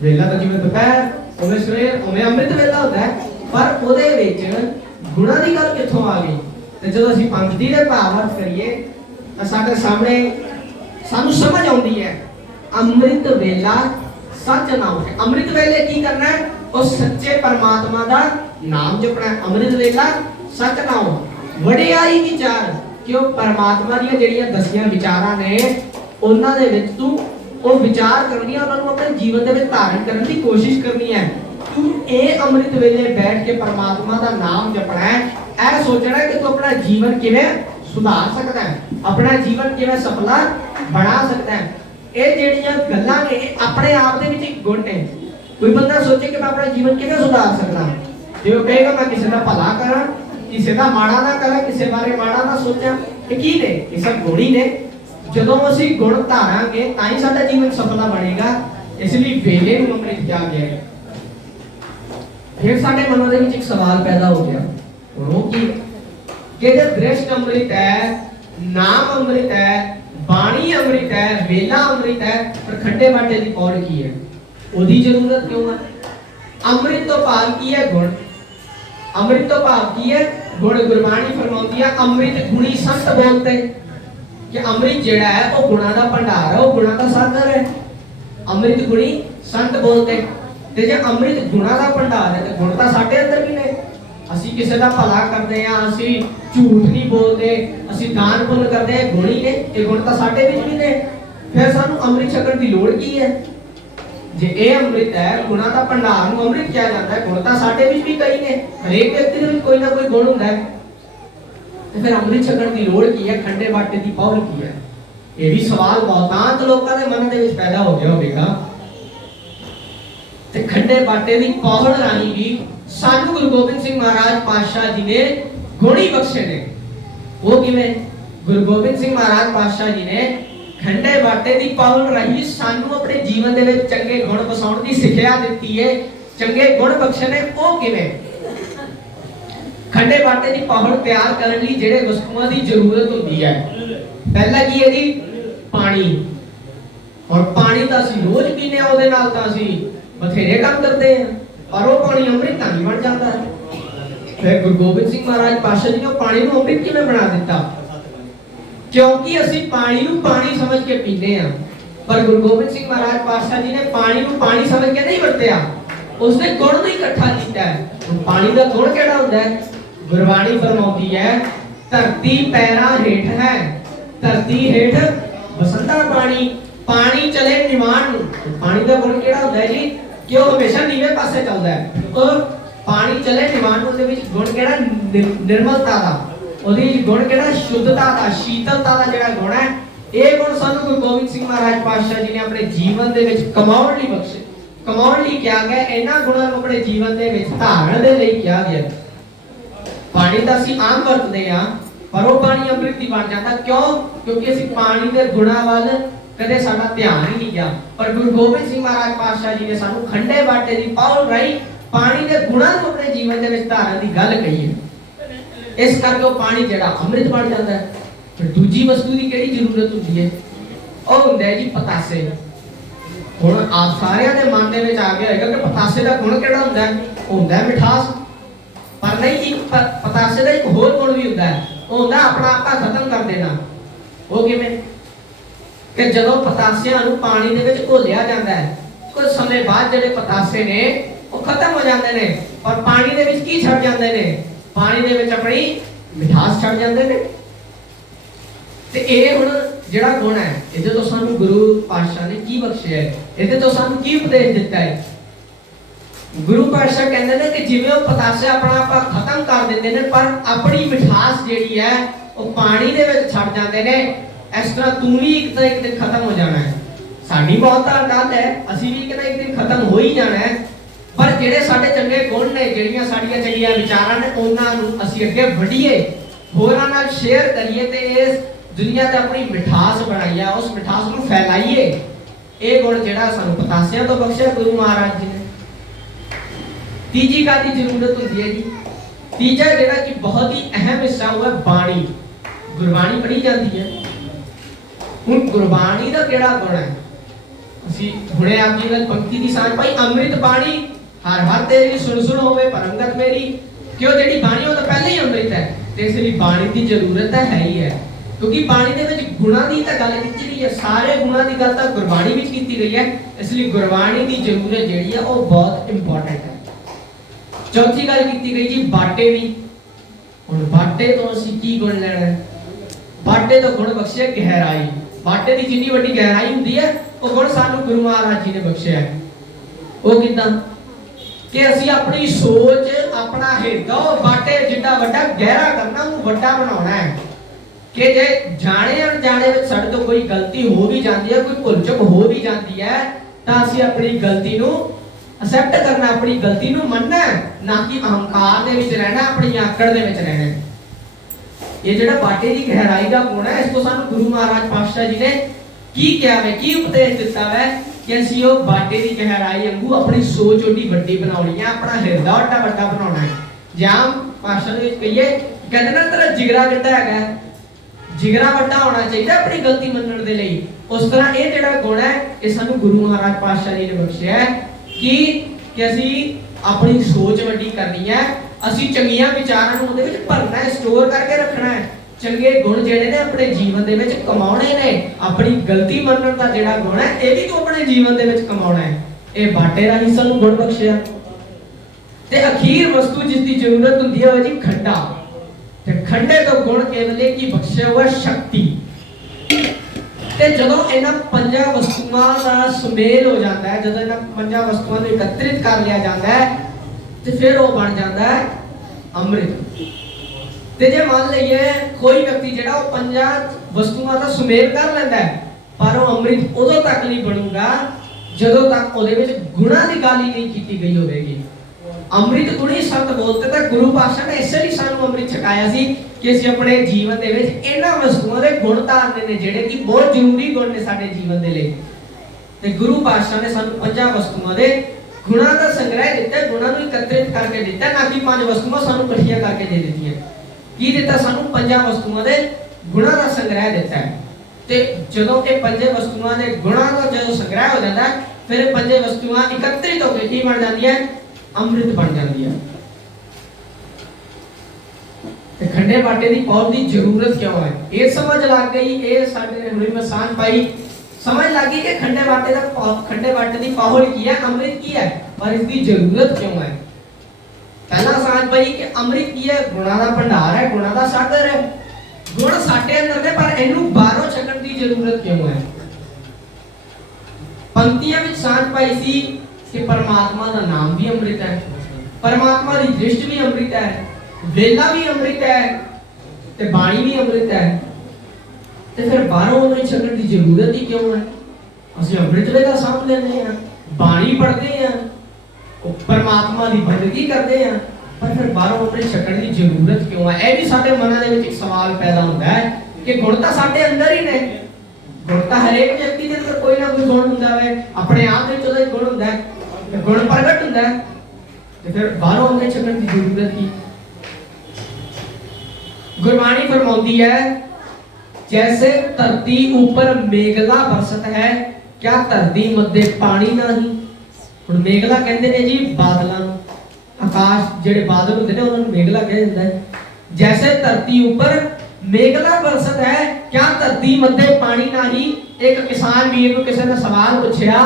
ਵੇਲਾ ਤਾਂ ਜਿਵੇਂ ਦੁਪਹਿਰ, ਉਵੇਂ ਸਵੇਰ, ਉਵੇਂ ਅੰਮ੍ਰਿਤ ਵੇਲਾ ਹੁੰਦਾ ਹੈ, ਪਰ ਉਹਦੇ ਵਿੱਚ ਗੁਣਾਂ ਦੀ ਗੱਲ ਕਿੱਥੋਂ ਆ ਗਈ? ਤੇ ਜਦੋਂ ਅਸੀਂ ਪੰਕਤੀ ਦੇ ਭਾਵ ਅਰਥ ਕਰੀਏ ਤਾਂ ਸਾਡੇ ਸਾਹਮਣੇ ਸਾਨੂੰ ਸਮਝ ਆਉਂਦੀ ਹੈ ਅੰਮ੍ਰਿਤ ਵੇਲਾ ਸੱਚ ਨਾਮ। ਅੰਮ੍ਰਿਤ ਵੇਲੇ ਕੀ ਕਰਨਾ ਹੈ? ਉਹ ਸੱਚੇ ਪਰਮਾਤਮਾ ਦਾ ਨਾਮ ਜਪਣਾ ਹੈ। ਅੰਮ੍ਰਿਤ ਵੇਲਾ ਸੱਚ ਨਾਮ ਵਡਿਆਈ ਵਿਚਾਰ, ਕਿ ਉਹ ਪਰਮਾਤਮਾ ਦੀਆਂ ਜਿਹੜੀਆਂ ਦਸੀਆਂ ਵਿਚਾਰਾਂ ਨੇ ਉਹਨਾਂ ਦੇ ਵਿੱਚ ਤੂੰ ਉਹ ਵਿਚਾਰ ਕਰਨੀ ਹੈ, ਉਹਨਾਂ ਨੂੰ ਆਪਣੇ ਜੀਵਨ ਦੇ ਵਿੱਚ ਧਾਰਨ ਕਰਨ ਦੀ ਕੋਸ਼ਿਸ਼ ਕਰਨੀ ਹੈ। ਤੂੰ ਇਹ ਅੰਮ੍ਰਿਤ ਵੇਲੇ ਬੈਠ ਕੇ ਪਰਮਾਤਮਾ ਦਾ ਨਾਮ ਜਪਣਾ ਹੈ, ਇਹ ਸੋਚਣਾ ਹੈ ਕਿ ਤੂੰ ਆਪਣਾ ਜੀਵਨ ਕਿਵੇਂ ਸੁਧਾਰ ਸਕਦਾ ਹੈ, ਆਪਣਾ ਜੀਵਨ ਕਿਵੇਂ ਸਫਲਾ ਬਣਾ ਸਕਦਾ ਹੈ। ਇਹ ਜਿਹੜੀਆਂ ਗੱਲਾਂ ਨੇ ਆਪਣੇ ਆਪ ਦੇ ਵਿੱਚ ਇੱਕ ਗੁਣ ਨੇ। ਕੋਈ ਬੰਦਾ ਸੋਚੇ ਕਿ ਮੈਂ ਆਪਣਾ ਜੀਵਨ ਕਿਵੇਂ ਸੁਧਾਰ ਸਕਦਾ, ਜੇ ਉਹ ਕਹੇਗਾ ਮੈਂ ਕਿਸੇ ਦਾ ਭਲਾ ਕਰਾਂ, ਕਿਸੇ ਦਾ ਮਾੜਾ ਨਾ ਕਰਾਂ, ਕਿਸੇ ਬਾਰੇ ਮਾੜਾ ਨਾ ਸੋਚਾਂ, ਇਹ ਕੀ ਨੇ? ਇਹ ਸਭ ਗੁਣ ਹੀ ਨੇ। ਜਦੋਂ ਅਸੀਂ ਗੁਣ ਧਾਰਾਂਗੇ ਤਾਂ ਹੀ ਸਾਡਾ ਜੀਵਨ ਸਫਲਾ ਬਣੇਗਾ। ਇਸ ਲਈ ਵੇਲੇ ਨੂੰ ਅੰਮ੍ਰਿਤ ਕਿਹਾ ਗਿਆ ਹੈ। ਫਿਰ ਸਾਡੇ ਮਨਾਂ ਦੇ ਵਿੱਚ ਇੱਕ ਸਵਾਲ ਪੈਦਾ ਹੋ ਗਿਆ, ਉਹ ਕੀ ਕਿ ਜੇ ਦ੍ਰਿਸ਼ਟ ਅੰਮ੍ਰਿਤ ਹੈ, ਨਾਮ ਅੰਮ੍ਰਿਤ ਹੈ, ਬਾਣੀ ਅੰਮ੍ਰਿਤ ਹੈ, ਵੇਲਾ ਅੰਮ੍ਰਿਤ ਹੈ, ਪਰ ਖੰਡੇ ਬਾਟੇ ਦੀ ਪੌੜ ਕੀ ਹੈ? ਉਹਦੀ ਜ਼ਰੂਰਤ ਕਿਉਂ ਹੈ? ਅੰਮ੍ਰਿਤ ਤੋਂ ਭਾਵ ਕੀ ਹੈ? ਗੁਣ। ਅੰਮ੍ਰਿਤ ਤੋਂ ਭਾਵ ਕੀ ਹੈ? ਗੁਣ। ਗੁਰਬਾਣੀ ਫਰਮਾਉਂਦੀ ਹੈ ਅੰਮ੍ਰਿਤ ਗੁਣੀ ਸੰਤ ਬੋਲਤੇ, ਕਿ ਅੰਮ੍ਰਿਤ ਜਿਹੜਾ ਹੈ ਉਹ ਗੁਣਾਂ ਦਾ ਭੰਡਾਰ ਹੈ, ਉਹ ਗੁਣਾਂ ਦਾ ਸਾਗਰ ਹੈ। ਅੰਮ੍ਰਿਤ ਗੁਣੀ ਸੰਤ ਬੋਲਤੇ, ਤੇ ਜੇ ਅੰਮ੍ਰਿਤ ਗੁਣਾਂ ਦਾ ਭੰਡਾਰ ਹੈ ਤੇ ਗੁਣ ਤਾਂ ਸਾਡੇ ਅੰਦਰ ਵੀ ਨੇ। ਅਸੀਂ ਕਿਸੇ ਦਾ ਭਲਾ ਕਰਦੇ ਹਾਂ, ਅਸੀਂ ਝੂਠ ਨਹੀਂ ਬੋਲਦੇ, ਅਸੀਂ ਦਾਨ ਪੁੰਨ ਕਰਦੇ ਹਾਂ, ਗੁਣ ਹੀ ਨੇ, ਇਹ ਗੁਣ ਤਾਂ ਸਾਡੇ ਵਿੱਚ ਵੀ ਨੇ। ਫਿਰ ਸਾਨੂੰ ਅੰਮ੍ਰਿਤ ਛਕਣ ਦੀ ਲੋੜ ਕੀ ਹੈ? ਜੇ ਇਹ ਅੰਮ੍ਰਿਤ ਹੈ, ਗੁਣਾਂ ਦਾ ਭੰਡਾਰ ਨੂੰ ਅੰਮ੍ਰਿਤ ਕਿਹਾ ਜਾਂਦਾ ਹੈ, ਗੁਣ ਤਾਂ ਸਾਡੇ ਵਿੱਚ ਵੀ ਕਈ ਨੇ, ਹਰੇਕ ਵਿਅਕਤੀ ਦੇ ਵਿੱਚ ਕੋਈ ਨਾ ਕੋਈ ਗੁਣ ਹੁੰਦਾ ਹੈ, ਤੇ ਫਿਰ ਅੰਮ੍ਰਿਤ ਛਕਣ ਦੀ ਲੋੜ ਕੀ ਹੈ? ਖੰਡੇ ਬਾਟੇ ਦੀ ਪੌੜ ਕੀ ਹੈ? ਇਹ ਵੀ ਸਵਾਲ ਬਹੁਤਾਂਤ ਲੋਕਾਂ ਦੇ ਮਨ ਦੇ ਵਿੱਚ ਪੈਦਾ ਹੋ ਗਿਆ ਹੋਵੇਗਾ। ਤੇ ਖੰਡੇ ਬਾਟੇ ਦੀ ਪੌੜ ਰਾਹੀਂ ਵੀ ਸਾਨੂੰ ਗੁਰੂ ਗੋਬਿੰਦ ਸਿੰਘ ਮਹਾਰਾਜ ਪਾਤਸ਼ਾਹ ਜੀ ਨੇ ਗੁਣ ਹੀ ਬਖਸ਼ੇ ਨੇ। ਉਹ ਕਿਵੇਂ? ਗੁਰੂ ਗੋਬਿੰਦ ਸਿੰਘ ਮਹਾਰਾਜ ਪਾਤਸ਼ਾਹ ਜੀ ਨੇ ਖੰਡੇ ਬਾਟੇ ਦੀ ਪੌੜ ਰਾਹੀਂ ਸਾਨੂੰ ਆਪਣੇ ਜੀਵਨ ਦੇ ਵਿੱਚ ਚੰਗੇ ਗੁਣ ਵਸਾਉਣ ਦੀ ਸਿੱਖਿਆ ਦਿੱਤੀ ਹੈ, ਚੰਗੇ ਗੁਣ ਬਖਸ਼ੇ ਨੇ। ਉਹ ਕਿਵੇਂ? ਖੰਡੇ ਬਾਟੇ ਦੀ ਪੌੜ ਤਿਆਰ ਕਰਨ ਲਈ ਜਿਹੜੇ ਵਸਤੂਆਂ ਦੀ ਜ਼ਰੂਰਤ ਹੁੰਦੀ ਹੈ, ਪਹਿਲਾ ਕੀ ਹੈ ਜੀ? ਪਾਣੀ। ਔਰ ਪਾਣੀ ਤਾਂ ਅਸੀਂ ਰੋਜ਼ ਪੀਂਦੇ ਹਾਂ, ਉਹਦੇ ਨਾਲ ਤਾਂ ਅਸੀਂ ਬਥੇਰੇ ਕੰਮ ਕਰਦੇ ਹਾਂ, ਪਰ ਉਹ ਪਾਣੀ ਅੰਮ੍ਰਿਤ ਨਹੀਂ ਬਣ ਜਾਂਦਾ। ਫਿਰ ਗੁਰੂ ਗੋਬਿੰਦ ਸਿੰਘ ਮਹਾਰਾਜ ਪਾਤਸ਼ਾਹ ਜੀ ਨੇ ਪਾਣੀ ਨੂੰ ਅੰਮ੍ਰਿਤ ਕਿਵੇਂ ਬਣਾ ਦਿੱਤਾ? ਕਿਉਂਕਿ ਅਸੀਂ ਪਾਣੀ ਨੂੰ ਪਾਣੀ ਸਮਝ ਕੇ ਪੀਂਦੇ ਹਾਂ, ਪਰ ਗੁਰੂ ਗੋਬਿੰਦ ਸਿੰਘ ਮਹਾਰਾਜ ਪਾਤਸ਼ਾਹ ਜੀ ਨੇ ਪਾਣੀ ਨੂੰ ਪਾਣੀ ਸਮਝ ਕੇ ਨਹੀਂ ਵਰਤਿਆ, ਉਸਨੇ ਗੁਣ ਨੂੰ ਇਕੱਠਾ ਕੀਤਾ ਹੈ। ਪਾਣੀ ਦਾ ਗੁਣ ਕਿਹੜਾ ਹੁੰਦਾ ਹੈ? ਗੁਰਬਾਣੀ ਫਰਮਾਉਂਦੀ ਹੈ ਧਰਤੀ ਪੈਰਾਂ ਹੇਠ ਹੈ, ਧਰਤੀ ਹੇਠ ਬਸੰਤਾ ਪਾਣੀ, पानी चले निवान नूं। पानी का गुण किहड़ा हुंदा है जी कि वो हमेशा नीवे पासे चलदा है। तो पानी चले निवान नूं दे विच गुण किहड़ा निर्मलता दा, ओहदी गुण किहड़ा शुद्धता दा, शीतलता दा जिहड़ा गुण है, ਇਹ ਗੁਣ ਸਾਨੂੰ ਗੁਰੂ ਗੋਬਿੰਦ ਸਿੰਘ ਮਹਾਰਾਜ ਪਾਤਸ਼ਾਹ ਜੀ ਨੇ ਆਪਣੇ ਜੀਵਨ ਦੇ ਵਿੱਚ ਕਮਾਉਣ ਲਈ ਬਖਸ਼ੇ, ਕਮਾਉਣ ਲਈ ਕਿਹਾ ਗਿਆ। ਇਹਨਾਂ ਗੁਣਾਂ ਨੂੰ ਆਪਣੇ ਜੀਵਨ ਦੇ ਵਿੱਚ ਧਾਰਨ ਦੇ ਲਈ ਕਿਹਾ ਗਿਆ। ਪਾਣੀ ਤਾਂ ਅਸੀਂ ਆਮ ਵਰਤਦੇ ਆ, ਪਰ ਉਹ ਪਾਣੀ ਅੰਮ੍ਰਿਤ ਦੀ ਬਣ ਜਾਂਦਾ। ਕਿਉਂ? ਕਿਉਂਕਿ ਅਸੀਂ ਪਾਣੀ ਦੇ ਗੁਣਾਂ ਵੱਲ ਕਦੇ ਸਾਡਾ ਧਿਆਨ ਹੀ ਨਹੀਂ ਗਿਆ। ਪਰ ਗੁਰੂ ਗੋਬਿੰਦ ਸਿੰਘ ਮਹਾਰਾਜ ਪਾਤਸ਼ਾਹ ਜੀ ਨੇ ਸਾਨੂੰ ਖੰਡੇ ਬਾਟੇ ਦੀ ਪਹੁਲ ਰਾਹੀਂ ਪਾਣੀ ਦੇ ਗੁਣਾਂ ਨੂੰ ਆਪਣੇ ਜੀਵਨ ਦੇ ਵਿੱਚ ਧਾਰਨ ਦੀ ਗੱਲ ਕਹੀ ਹੈ। ਇਸ ਕਰਕੇ ਉਹ ਪਾਣੀ ਜਿਹੜਾ ਅੰਮ੍ਰਿਤ ਬਣ ਜਾਂਦਾ ਹੈ। फिर दूजी वस्तु की केड़ी जरूरत होती है? ਉਹ ਹੁੰਦਾ ਹੈ ਜੀ ਪਤਾਸੇ। ਹੁਣ ਆਪ ਸਾਰਿਆਂ ਦੇ ਮਨ ਦੇ ਵਿੱਚ ਆ ਗਿਆ ਹੋਵੇਗਾ ਕਿ ਪਤਾਸੇ ਦਾ ਗੁਣ ਕਿਹੜਾ ਹੁੰਦਾ ਹੈ? ਉਹ ਹੁੰਦਾ ਹੈ ਮਿਠਾਸ। ਪਰ ਨਹੀਂ, ਇੱਕ ਪਤਾਸੇ ਦਾ ਇੱਕ ਹੋਰ ਗੁਣ ਵੀ ਹੁੰਦਾ ਹੈ, ਉਹ ਹੁੰਦਾ ਆਪਣਾ ਆਪਾ ਖਤਮ ਕਰ ਦੇਣਾ। ਉਹ ਕਿਵੇਂ? ਕਿ ਜਦੋਂ ਪਤਾਸਿਆਂ ਨੂੰ ਪਾਣੀ ਦੇ ਵਿੱਚ ਘੋਲਿਆ ਜਾਂਦਾ ਹੈ, ਕੁਝ ਸਮੇਂ ਬਾਅਦ ਜਿਹੜੇ ਪਤਾਸੇ ਨੇ ਉਹ ਖਤਮ ਹੋ ਜਾਂਦੇ ਨੇ, ਪਰ ਪਾਣੀ ਦੇ ਵਿੱਚ ਕੀ ਛੱਡ ਜਾਂਦੇ ਨੇ? ਪਾਣੀ ਦੇ ਵਿੱਚ ਆਪਣੀ ਮਿਠਾਸ ਛੱਡ ਜਾਂਦੇ ਨੇ। ਤੇ ਇਹ ਹੁਣ ਜਿਹੜਾ ਗੁਣ ਹੈ, ਇਹਦੇ ਤੋਂ ਸਾਨੂੰ ਗੁਰੂ ਪਾਤਸ਼ਾਹ ਨੇ ਕੀ ਬਖਸ਼ਿਆ ਹੈ? ਇਹਦੇ ਤੋਂ ਸਾਨੂੰ ਕੀ ਉਪਦੇਸ਼ ਦਿੱਤਾ ਹੈ? ਗੁਰੂ ਪਾਤਸ਼ਾਹ ਕਹਿੰਦੇ ਨੇ ਕਿ ਜਿਵੇਂ ਉਹ ਪਤਾਸੇ ਆਪਣਾ ਆਪਾ ਖਤਮ ਕਰ ਦਿੰਦੇ ਨੇ, ਪਰ ਆਪਣੀ ਮਿਠਾਸ ਜਿਹੜੀ ਹੈ ਉਹ ਪਾਣੀ ਦੇ ਵਿੱਚ ਛੱਡ ਜਾਂਦੇ ਨੇ, ਇਸ ਤਰ੍ਹਾਂ ਤੂੰ ਵੀ ਇੱਕ ਤਾਂ ਇੱਕ ਦਿਨ ਖਤਮ ਹੋ ਜਾਣਾ ਹੈ। ਸਾਡੀ ਬਹੁਤ ਤਾਕਤ ਹੈ, ਅਸੀਂ ਵੀ ਇੱਕ ਨਾ ਇੱਕ ਦਿਨ ਖਤਮ ਹੋ ਹੀ ਜਾਣਾ ਹੈ। ਪਰ ਜਿਹੜੇ ਸਾਡੇ ਚੰਗੇ ਗੁਣ ਨੇ, ਜਿਹੜੀਆਂ ਸਾਡੀਆਂ ਚੰਗੀਆਂ ਵਿਚਾਰਾਂ ਨੇ, ਉਹਨਾਂ ਨੂੰ ਅਸੀਂ ਅੱਗੇ ਵਧੀਏ, ਹੋਰਾਂ ਨਾਲ ਸ਼ੇਅਰ ਕਰੀਏ ਤੇ ਇਸ दुनिया ते अपनी मिठास बनाई, उस मिठास को फैलाइए। ये गुण जेड़ा सानू पतासियां तो बख्शिया गुरु महाराज जी ने। तीजी का दी जरूरत होती है जी, तीजा जेड़ा कि बहुत ही अहम हिस्सा हुआ बाणी। गुरबाणी पढ़ी जाती है। हुण गुरबाणी दा केड़ा गुण है? असी हुणे आप जी नाल पंक्ति दी सांझ पाई, अमृत बाणी हर हर तेरी सुन सुन होवे परमगत मेरी। क्यों? जेड़ी बाणी वो तो पहले ही अमृत है, ते इसलिए बाणी दी जरूरत है ही है। क्योंकि बाणी दे विच गुणां दी तां गल कीती गई है, सारे गुणां दी गल तां गुरबाणी विच कीती गई है, इसलिए गुरबाणी दी जरूरत जेहड़ी है वो बहुत इंपॉर्टेंट है। चौथी गल कीती गई जी बाटे दी। हुण बाटे तो असीं की गुण लेना है? बाटे तो गुण बख्शिया गहराई। बाटे दी जिन्नी वड्डी गहराई हुंदी है, वो गुण सानू गुरु महाराज जी ने बख्शिया है। वो किदां कि असीं अपनी सोच, अपना हिरदा बाटे जिड्डा वड्डा गहरा करना, वो वड्डा बनाउणा है। कि जे जाने अनजाने में साडे तो कोई गलती हो भी जाती है, कोई भुल चुक हो भी जाती है, तो असीं अपनी गलती नूं एक्सेप्ट करना, अपनी गलती नूं मनना, ना कि अहंकार दे विच रहना, अपनी आकड़ दे विच रहना। ये जेड़ा बाटे दी गहराई दा गुण है, इसको सानू गुरु महाराज पातशाह जी ने की किया है, की उपदेश दिता है कि असीं ओ बाटे दी गहराई वांगू अपनी सोच ओडी वड्डी बनाउणी है, अपना हिरदा ओडा वड्डा बनाउणा है। जाम भाषा दे विच कहिए कहंदे ना तेरा जिगरा किड्डा हैगा, जिगरा वड्डा होना चाहिए अपनी गलती मनण दे लई। उस तरह ये जेड़ा गुण है, ये सानू गुरु महाराज पातशाह जी ने बख्शिया है कि असीं अपनी सोच वड्डी करनी है, असीं चंगीਆਂ विचारां ਨੂੰ ਉਹਦੇ ਵਿੱਚ ਭਰਨਾ ਹੈ, स्टोर करके रखना है। चंगे गुण ਜਿਹੜੇ ਨੇ ਆਪਣੇ ਜੀਵਨ ਦੇ ਵਿੱਚ ਕਮਾਉਣੇ ਨੇ। ਆਪਣੀ ਗਲਤੀ ਮੰਨਣ ਦਾ ਜਿਹੜਾ ਗੁਣ ਹੈ, ਇਹ ਵੀ ਤੂੰ ਆਪਣੇ ਜੀਵਨ ਦੇ ਵਿੱਚ ਕਮਾਉਣਾ ਹੈ। ਇਹ ਬਾਟੇ ਰਾਹੀਂ ਸਾਨੂੰ ਗੁਣ ਬਖਸ਼ਿਆ। ਤੇ ਅਖੀਰ ਵਸਤੂ ਜਿਸ ਦੀ ਜ਼ਰੂਰਤ ਹੁੰਦੀ ਹੈ ਉਹ ਜੀ ਖੰਡਾ। ਤੇ ਖੰਡੇ ਤੋਂ ਗੁਣ ਕੇਵਲ ਇੱਕ ਹੀ ਬਖਸ਼ਿਆ ਹੋਇਆ, ਸ਼ਕਤੀ। ਤੇ ਜਦੋਂ ਇਹਨਾਂ ਪੰਜਾਂ ਵਸਤੂਆਂ ਦਾ ਸੁਮੇਲ ਹੋ ਜਾਂਦਾ ਹੈ, ਜਦੋਂ ਇਹਨਾਂ ਪੰਜਾਂ ਵਸਤੂਆਂ ਨੂੰ ਇਕੱਤਰਿਤ ਕਰ ਲਿਆ ਜਾਂਦਾ ਹੈ, ਤੇ ਫਿਰ ਉਹ ਬਣ ਜਾਂਦਾ ਹੈ ਅੰਮ੍ਰਿਤ। ਤੇ ਜੇ ਮੰਨ ਲਈਏ ਕੋਈ ਵਿਅਕਤੀ ਜਿਹੜਾ ਉਹ ਪੰਜਾਂ ਵਸਤੂਆਂ ਦਾ ਸੁਮੇਲ ਕਰ ਲੈਂਦਾ ਹੈ, ਪਰ ਉਹ ਅੰਮ੍ਰਿਤ ਉਦੋਂ ਤੱਕ ਨਹੀਂ ਬਣੂਗਾ ਜਦੋਂ ਤੱਕ ਉਹਦੇ ਵਿੱਚ ਗੁਣਾਂ ਦੀ ਗੱਲ ਹੀ ਨਹੀਂ ਕੀਤੀ ਗਈ ਹੋਵੇਗੀ। ਅੰਮ੍ਰਿਤ ਗੁਣੀ ਸੰਤ ਬੋਲਤੇ ਤਾਂ ਗੁਰੂ ਪਾਤਸ਼ਾਹ ਨੇ ਇਸੇ ਲਈ ਸਾਨੂੰ ਅੰਮ੍ਰਿਤ ਛਕਾਇਆ ਸੀ ਕਿ ਅਸੀਂ ਆਪਣੇ ਜੀਵਨ ਦੇ ਵਿੱਚ ਇਹਨਾਂ ਵਸਤੂਆਂ ਦੇ ਗੁਣ ਧਾਰਨੇ ਨੇ, ਜਿਹੜੇ ਕਿ ਬਹੁਤ ਜ਼ਰੂਰੀ ਗੁਣ ਨੇ ਸਾਡੇ ਜੀਵਨ ਦੇ ਲਈ। ਤੇ ਗੁਰੂ ਪਾਤਸ਼ਾਹ ਨੇ ਸਾਨੂੰ ਪੰਜਾਂ ਵਸਤੂਆਂ ਦੇ ਗੁਣਾਂ ਦਾ ਸੰਗ੍ਰਹਿ ਦਿੱਤਾ, ਗੁਣਾਂ ਨੂੰ ਇਕੱਤਰਿਤ ਕਰਕੇ ਦਿੱਤਾ, ਨਾ ਕਿ ਪੰਜ ਵਸਤੂਆਂ ਸਾਨੂੰ ਇਕੱਠੀਆਂ ਕਰਕੇ ਦੇ ਦਿੱਤੀਆਂ। ਕੀ ਦਿੱਤਾ? ਸਾਨੂੰ ਪੰਜਾਂ ਵਸਤੂਆਂ ਦੇ ਗੁਣਾਂ ਦਾ ਸੰਗ੍ਰਹਿ ਦਿੱਤਾ ਹੈ। ਤੇ ਜਦੋਂ ਇਹ ਪੰਜੇ ਵਸਤੂਆਂ ਦੇ ਗੁਣਾਂ ਦਾ ਜਦੋਂ ਸੰਗ੍ਰਹਿ ਹੋ ਜਾਂਦਾ ਹੈ, ਫਿਰ ਇਹ ਪੰਜੇ ਵਸਤੂਆਂ ਇਕੱਤਰਿਤ ਹੋ ਕੇ ਕੀ ਬਣ ਜਾਂਦੀਆਂ? ਅੰਮ੍ਰਿਤ ਬਣ ਜਾਂਦੀ ਹੈ। ਤੇ ਖੰਡੇ ਬਾਟੇ ਦੀ ਪੌਲ ਦੀ ਜ਼ਰੂਰਤ ਕਿਉਂ ਹੈ? ਇਹ ਸਮਝ ਲੱਗ ਗਈ, ਇਹ ਸਾਡੇ ਹੁਣੇ ਮਸਾਨ ਪਾਈ समझ लगी कि खंडे बाटे दी पौल की है, अमृत की है, पर इसकी जरूरत क्यों है? पहला समझ पाई कि अमृत की है, गुणा दा भंडार है, गुणा दा सागर है, गुण साडे अंदर ने, पर इनू बाहरों छकण दी जरूरत क्यों है? पंक्तियां में सांझ पाई सी कि परमात्मा का नाम भी अमृत है, परमात्मा की दृष्टि भी अमृत है, वेला भी अमृत है ते बाणी भी अमृत है। ते फिर बाहरों अमृत छकण की जरूरत ही क्यों है? असि अमृत वेला साम लेने हैं, बाणी पढ़ते हैं, परमात्मा की बंदगी करते हैं, पर फिर बाहरों अमृत छकण की जरूरत क्यों है? यह भी साडे मनां दे विच एक सवाल पैदा होता है कि गुण तां साडे अंदर ही ने, गुण तां हरेक व्यक्ति दे अंदर कोई ना कोई गुण हुंदा है, अपने आप विच ओहदा गुण हुंदा है, गुण प्रगट हुंदा है, ते फिर बाहरों अमृत छकण की जरूरत की? गुरबाणी फरमाती है जैसे धरती ऊपर मेघला बरसत है, क्या धरती मध्य पानी नहीं? हुण मेघला कहंदे ने जी बादलां, आकाश जेड़े बादल होंदे ने उन्हां नूं मेघला कहा जांदा है। जैसे धरती ऊपर मेघला बरसत है, क्या धरती मध्य पानी नहीं? एक किसान वीर नूं किसी ने सवाल पूछया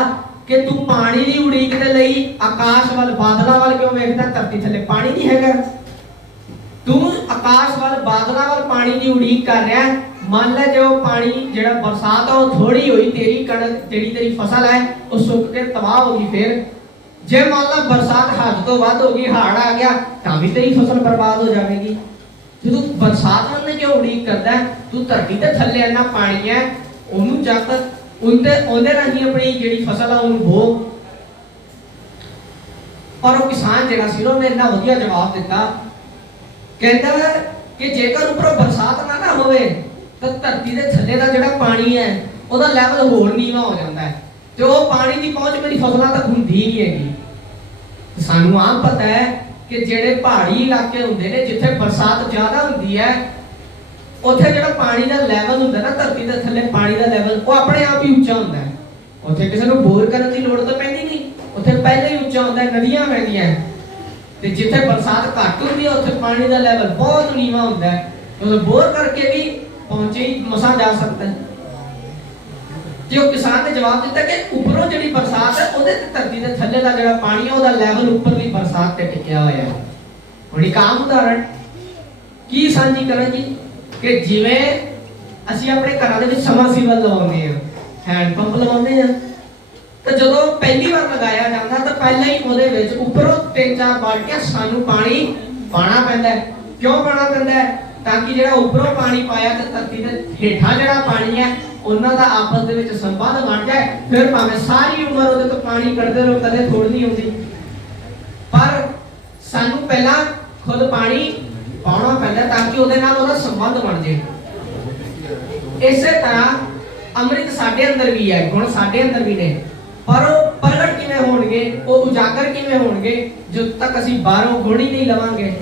कि तू पानी दी उड़ीक दे लई आकाश वाल बादलां वाल क्यों वेखदा, धरती थल्ले पानी नहीं हैगा? तू आकाश वाल बादलां वाल पानी दी उड़ीक कर रहा है, मान ले जो पानी जेड़ा बरसात है वो थोड़ी हुई, तेरी कणक जेड़ी तेरी फसल है वो सुक के तबाह होगी, फिर जे मान ला बरसात हद तो वध होगी, हाड़ आ गया तां भी तेरी फसल बर्बाद हो जाएगी। जो तू बरसात वाले क्यों उड़ीक करदा है? तू धरती ते थल्ले इन्ना पानी है, ओनू जब उनते ओदे राही अपनी जेड़ी फसल है ओनू बो। पर वो किसान जेड़ा सी उन्होंने इन्ना वधिया जवाब दिता, कहता है कि जेकर ऊपर बरसात ना होवे तो धरती के थल्ले का जो पानी है वह लैवल होर नीवा हो जाता है, तो वो पानी की पहुंच मेरी फसलों तक होंदी नहीं हैगी। सानू आम पता है कि जेड़े पहाड़ी इलाके होंदे ने जिथे बरसात ज्यादा होंदी है, उत्थे जेड़ा पानी का लैवल होंदा ना धरती के थल्ले पानी का लैवल वो अपने आप ही उच्चा होंदा है, उत्थे किसी को बोर करने की लोड़ तो पैंदी नहीं, उत्थे पहले ही उच्चा होंदा है, नदियां बहदियां ते जिथे बरसात घट होंदी है उत्थे पानी का लैवल बहुत नीवा होंदा है, तो बोर करके भी पहुंचे ही मसा जा सकता है। जो किसान ने जवाब दिता कि ऊपरों जिहड़ी बरसात है ओदे ते धरती दे थल्ले दा जिहड़ा पानी है ओदा लैवल ऊपरली बरसात ते टिकिया होया है। हुण एक आम उदाहरण की सांझी कਰਾਂ जी कि जिवें ਅਸੀਂ ਆਪਣੇ ਘਰਾਂ ਦੇ ਵਿੱਚ ਸਮਰਸੀਬਲ ਲਵਾਉਂਦੇ ਆ, ਹੈਂਡ ਪੰਪ ਲਵਾਉਂਦੇ ਆ, ਤਾਂ ਜਦੋਂ ਪਹਿਲੀ ਵਾਰ ਲਗਾਇਆ ਜਾਂਦਾ ਤਾਂ ਪਹਿਲਾਂ ਹੀ ਉਹਦੇ ਵਿੱਚ ਉੱਪਰੋਂ 3-4 ਬਾਲਟੀਆਂ ਸਾਨੂੰ ਪਾਣੀ ਪਾਣਾ ਪੈਂਦਾ ਹੈ। ਕਿਉਂ ਪਾਣਾ ਪੈਂਦਾ ਹੈ? ਤਾਂ ਕਿ ਜਿਹੜਾ ਉੱਪਰੋਂ ਪਾਣੀ ਪਾਇਆ ਤੇ ਧਰਤੀ ਦੇ ਹੇਠਾਂ ਜਿਹੜਾ ਪਾਣੀ ਹੈ ਉਹਨਾਂ ਦਾ ਆਪਸ ਦੇ ਵਿੱਚ ਸੰਬੰਧ ਬਣ ਜਾਏ, ਫਿਰ ਭਾਵੇਂ ਸਾਰੀ ਉਮਰ ਉਹਦੇ ਤੋਂ ਪਾਣੀ ਕੱਢਦੇ ਰਹੋ ਕਦੇ ਥੋੜ ਨਹੀਂ ਹੁੰਦੀ, ਪਰ ਸਾਨੂੰ ਪਹਿਲਾਂ ਖੁਦ ਪਾਣੀ ਪਾਉਣਾ ਪੈਂਦਾ ਤਾਂ ਕਿ ਉਹਦੇ ਨਾਲ ਉਹਦਾ ਸੰਬੰਧ ਬਣ ਜਾਏ। ਇਸੇ ਤਰ੍ਹਾਂ ਅੰਮ੍ਰਿਤ ਸਾਡੇ ਅੰਦਰ ਵੀ ਹੈ, ਗੁਣ ਸਾਡੇ ਅੰਦਰ ਵੀ ਨੇ, ਪਰ ਉਹ ਪ੍ਰਗਟ ਕਿਵੇਂ ਹੋਣਗੇ, ਉਹ ਉਜਾਗਰ ਕਿਵੇਂ ਹੋਣਗੇ ਜਦੋਂ ਤੱਕ ਅਸੀਂ ਬਾਹਰੋਂ ਗੁਣ ਹੀ ਨਹੀਂ ਲਵਾਂਗੇ,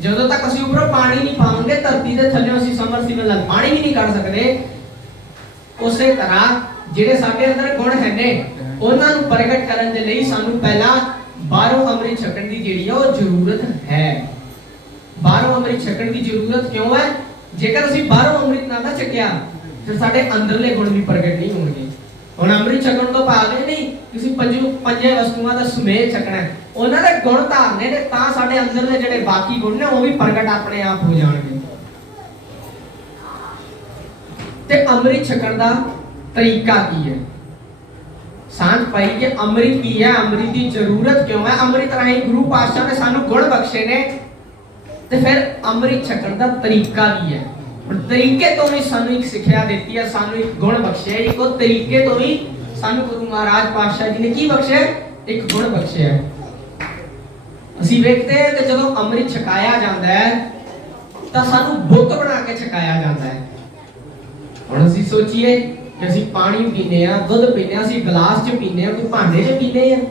ਜਦੋਂ ਤੱਕ ਅਸੀਂ ਉੱਪਰੋਂ ਪਾਣੀ ਨਹੀਂ ਪਾਵਾਂਗੇ, ਧਰਤੀ ਦੇ ਥੱਲੇ ਅਸੀਂ ਸਮਰਸੀਬਲ ਨਾਲ ਪਾਣੀ ਵੀ ਨਹੀਂ ਕੱਢ ਸਕਦੇ। ਉਸੇ ਤਰ੍ਹਾਂ ਜਿਹੜੇ ਸਾਡੇ ਅੰਦਰ ਗੁਣ ਹੈ ਨੇ ਉਹਨਾਂ ਨੂੰ ਪ੍ਰਗਟ ਕਰਨ ਦੇ ਲਈ ਸਾਨੂੰ ਪਹਿਲਾਂ ਬਾਹਰੋਂ ਅੰਮ੍ਰਿਤ ਛਕਣ ਦੀ ਜਿਹੜੀ ਹੈ ਉਹ ਜ਼ਰੂਰਤ ਹੈ। ਬਾਹਰੋਂ ਅੰਮ੍ਰਿਤ ਛਕਣ ਦੀ ਜ਼ਰੂਰਤ ਕਿਉਂ ਹੈ? ਜੇਕਰ ਅਸੀਂ ਬਾਹਰੋਂ ਅੰਮ੍ਰਿਤ ਨਾ ਛਕਿਆ ਫਿਰ ਸਾਡੇ ਅੰਦਰਲੇ ਗੁਣ ਵੀ ਪ੍ਰਗਟ ਨਹੀਂ ਹੋਣਗੇ। ਹੁਣ ਅੰਮ੍ਰਿਤ ਛਕਣ ਤੋਂ ਭਾਵ ਇਹ ਨਹੀਂ ਕਿਸੇ ਪੰਜੇ ਵਸਤੂਆਂ ਦਾ ਸਮੇਤ ਛਕਣਾ, ਉਹਨਾਂ ਦੇ ਗੁਣ ਧਾਰਨੇ ਨੇ ਤਾਂ ਸਾਡੇ ਅੰਦਰਲੇ ਜਿਹੜੇ ਬਾਕੀ ਗੁਣ ਨੇ ਉਹ ਵੀ ਪ੍ਰਗਟ ਆਪਣੇ ਆਪ ਹੋ ਜਾਣਗੇ। ਤੇ ਅੰਮ੍ਰਿਤ ਛਕਣ ਦਾ ਤਰੀਕਾ ਕੀ ਹੈ? ਸਾਂਝ ਪਾਈ ਕਿ ਅੰਮ੍ਰਿਤ ਕੀ ਹੈ, ਅੰਮ੍ਰਿਤ ਦੀ ਜ਼ਰੂਰਤ ਕਿਉਂ ਹੈ, ਅੰਮ੍ਰਿਤ ਰਾਹੀਂ ਗੁਰੂ ਪਾਤਸ਼ਾਹ ਨੇ ਸਾਨੂੰ ਗੁਣ ਬਖਸ਼ੇ ਨੇ, ਤੇ ਫਿਰ ਅੰਮ੍ਰਿਤ ਛਕਣ ਦਾ ਤਰੀਕਾ ਕੀ ਹੈ? तरीके तो भी सानू एक सिक्ख्या देती है, सानू एक गुण बख्शे, एक तरीके तो भी सानू गुरु महाराज पातशाह जी ने की बख्शे? एक गुण बख्शे है। ਅਸੀਂ ਵੇਖਦੇ ਹਾਂ ਕਿ ਜਦੋਂ ਅੰਮ੍ਰਿਤ ਛਕਾਇਆ ਜਾਂਦਾ ਹੈ ਤਾਂ ਸਾਨੂੰ ਬੁੱਕ ਬਣਾ ਕੇ ਛਕਾਇਆ ਜਾਂਦਾ ਹੈ। ਹੁਣ ਅਸੀਂ ਸੋਚੀਏ ਕਿ ਅਸੀਂ ਪਾਣੀ ਪੀਨੇ ਆ, ਦੁੱਧ ਪੀਨੇ ਆ, ਅਸੀਂ ਗਲਾਸ 'ਚ ਪੀਨੇ ਆ, ਕੋਈ ਭਾਂਡੇ 'ਚ ਪੀਨੇ ਆ,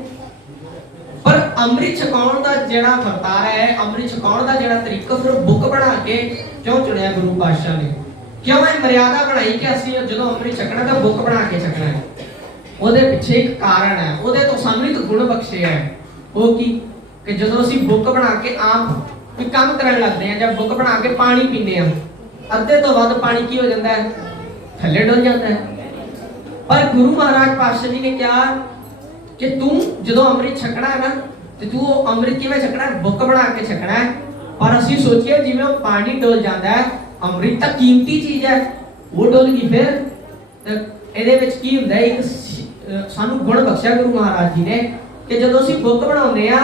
पर अमृत छकाउण दा जेड़ा वरतारा है, अमृत छकाउण दा जेड़ा तरीका फिर बुक बना के क्यों चुनिया गुरु पातशाह ने? क्यों ये मर्यादा बनाई कि ਅਸੀਂ ਜਦੋਂ अमृत छकना ਤਾਂ बुक बना के छकना है? ਉਹਦੇ ਪਿੱਛੇ ਇੱਕ ਕਾਰਨ ਹੈ, ਉਹਦੇ ਤੋਂ ਸਾਨੂੰ ਇੱਕ ਗੁਣ ਬਖਸ਼ਿਆ ਹੈ। ਉਹ ਕੀ ਕਿ ਜਦੋਂ ਅਸੀਂ ਬੁੱਕ ਬਣਾ ਕੇ ਆਮ ਕੋਈ ਕੰਮ ਕਰਨ ਲੱਗਦੇ ਆ ਜਾਂ ਬੁੱਕ ਬਣਾ ਕੇ ਪਾਣੀ ਪੀਂਦੇ ਆ, ਅੱਧੇ ਤੋਂ ਵੱਧ ਪਾਣੀ ਕੀ ਹੋ ਜਾਂਦਾ ਹੈ? ਥੱਲੇ ਡੁੱਲ ਜਾਂਦਾ ਹੈ। ਪਰ ਗੁਰੂ ਮਹਾਰਾਜ ਪਾਤਸ਼ਾਹ ਜੀ ਨੇ ਕਿਹਾ कि तू जो अमृत छकना है ना तो तू अमृत किवें छकना है? बुक बना के छकना है। पर असीं सोचिए जिवें वो पानी डोल जाता है, अमृत तां कीमती चीज है, वो डोल गई फिर तो इहदे विच की हुंदा है? एक ਸਾਨੂੰ ਗੁਣ ਬਖਸ਼ਿਆ ਗੁਰੂ ਮਹਾਰਾਜ ਜੀ ਨੇ ਕਿ ਜਦੋਂ ਅਸੀਂ ਬੁੱਕ ਬਣਾਉਂਦੇ ਆ,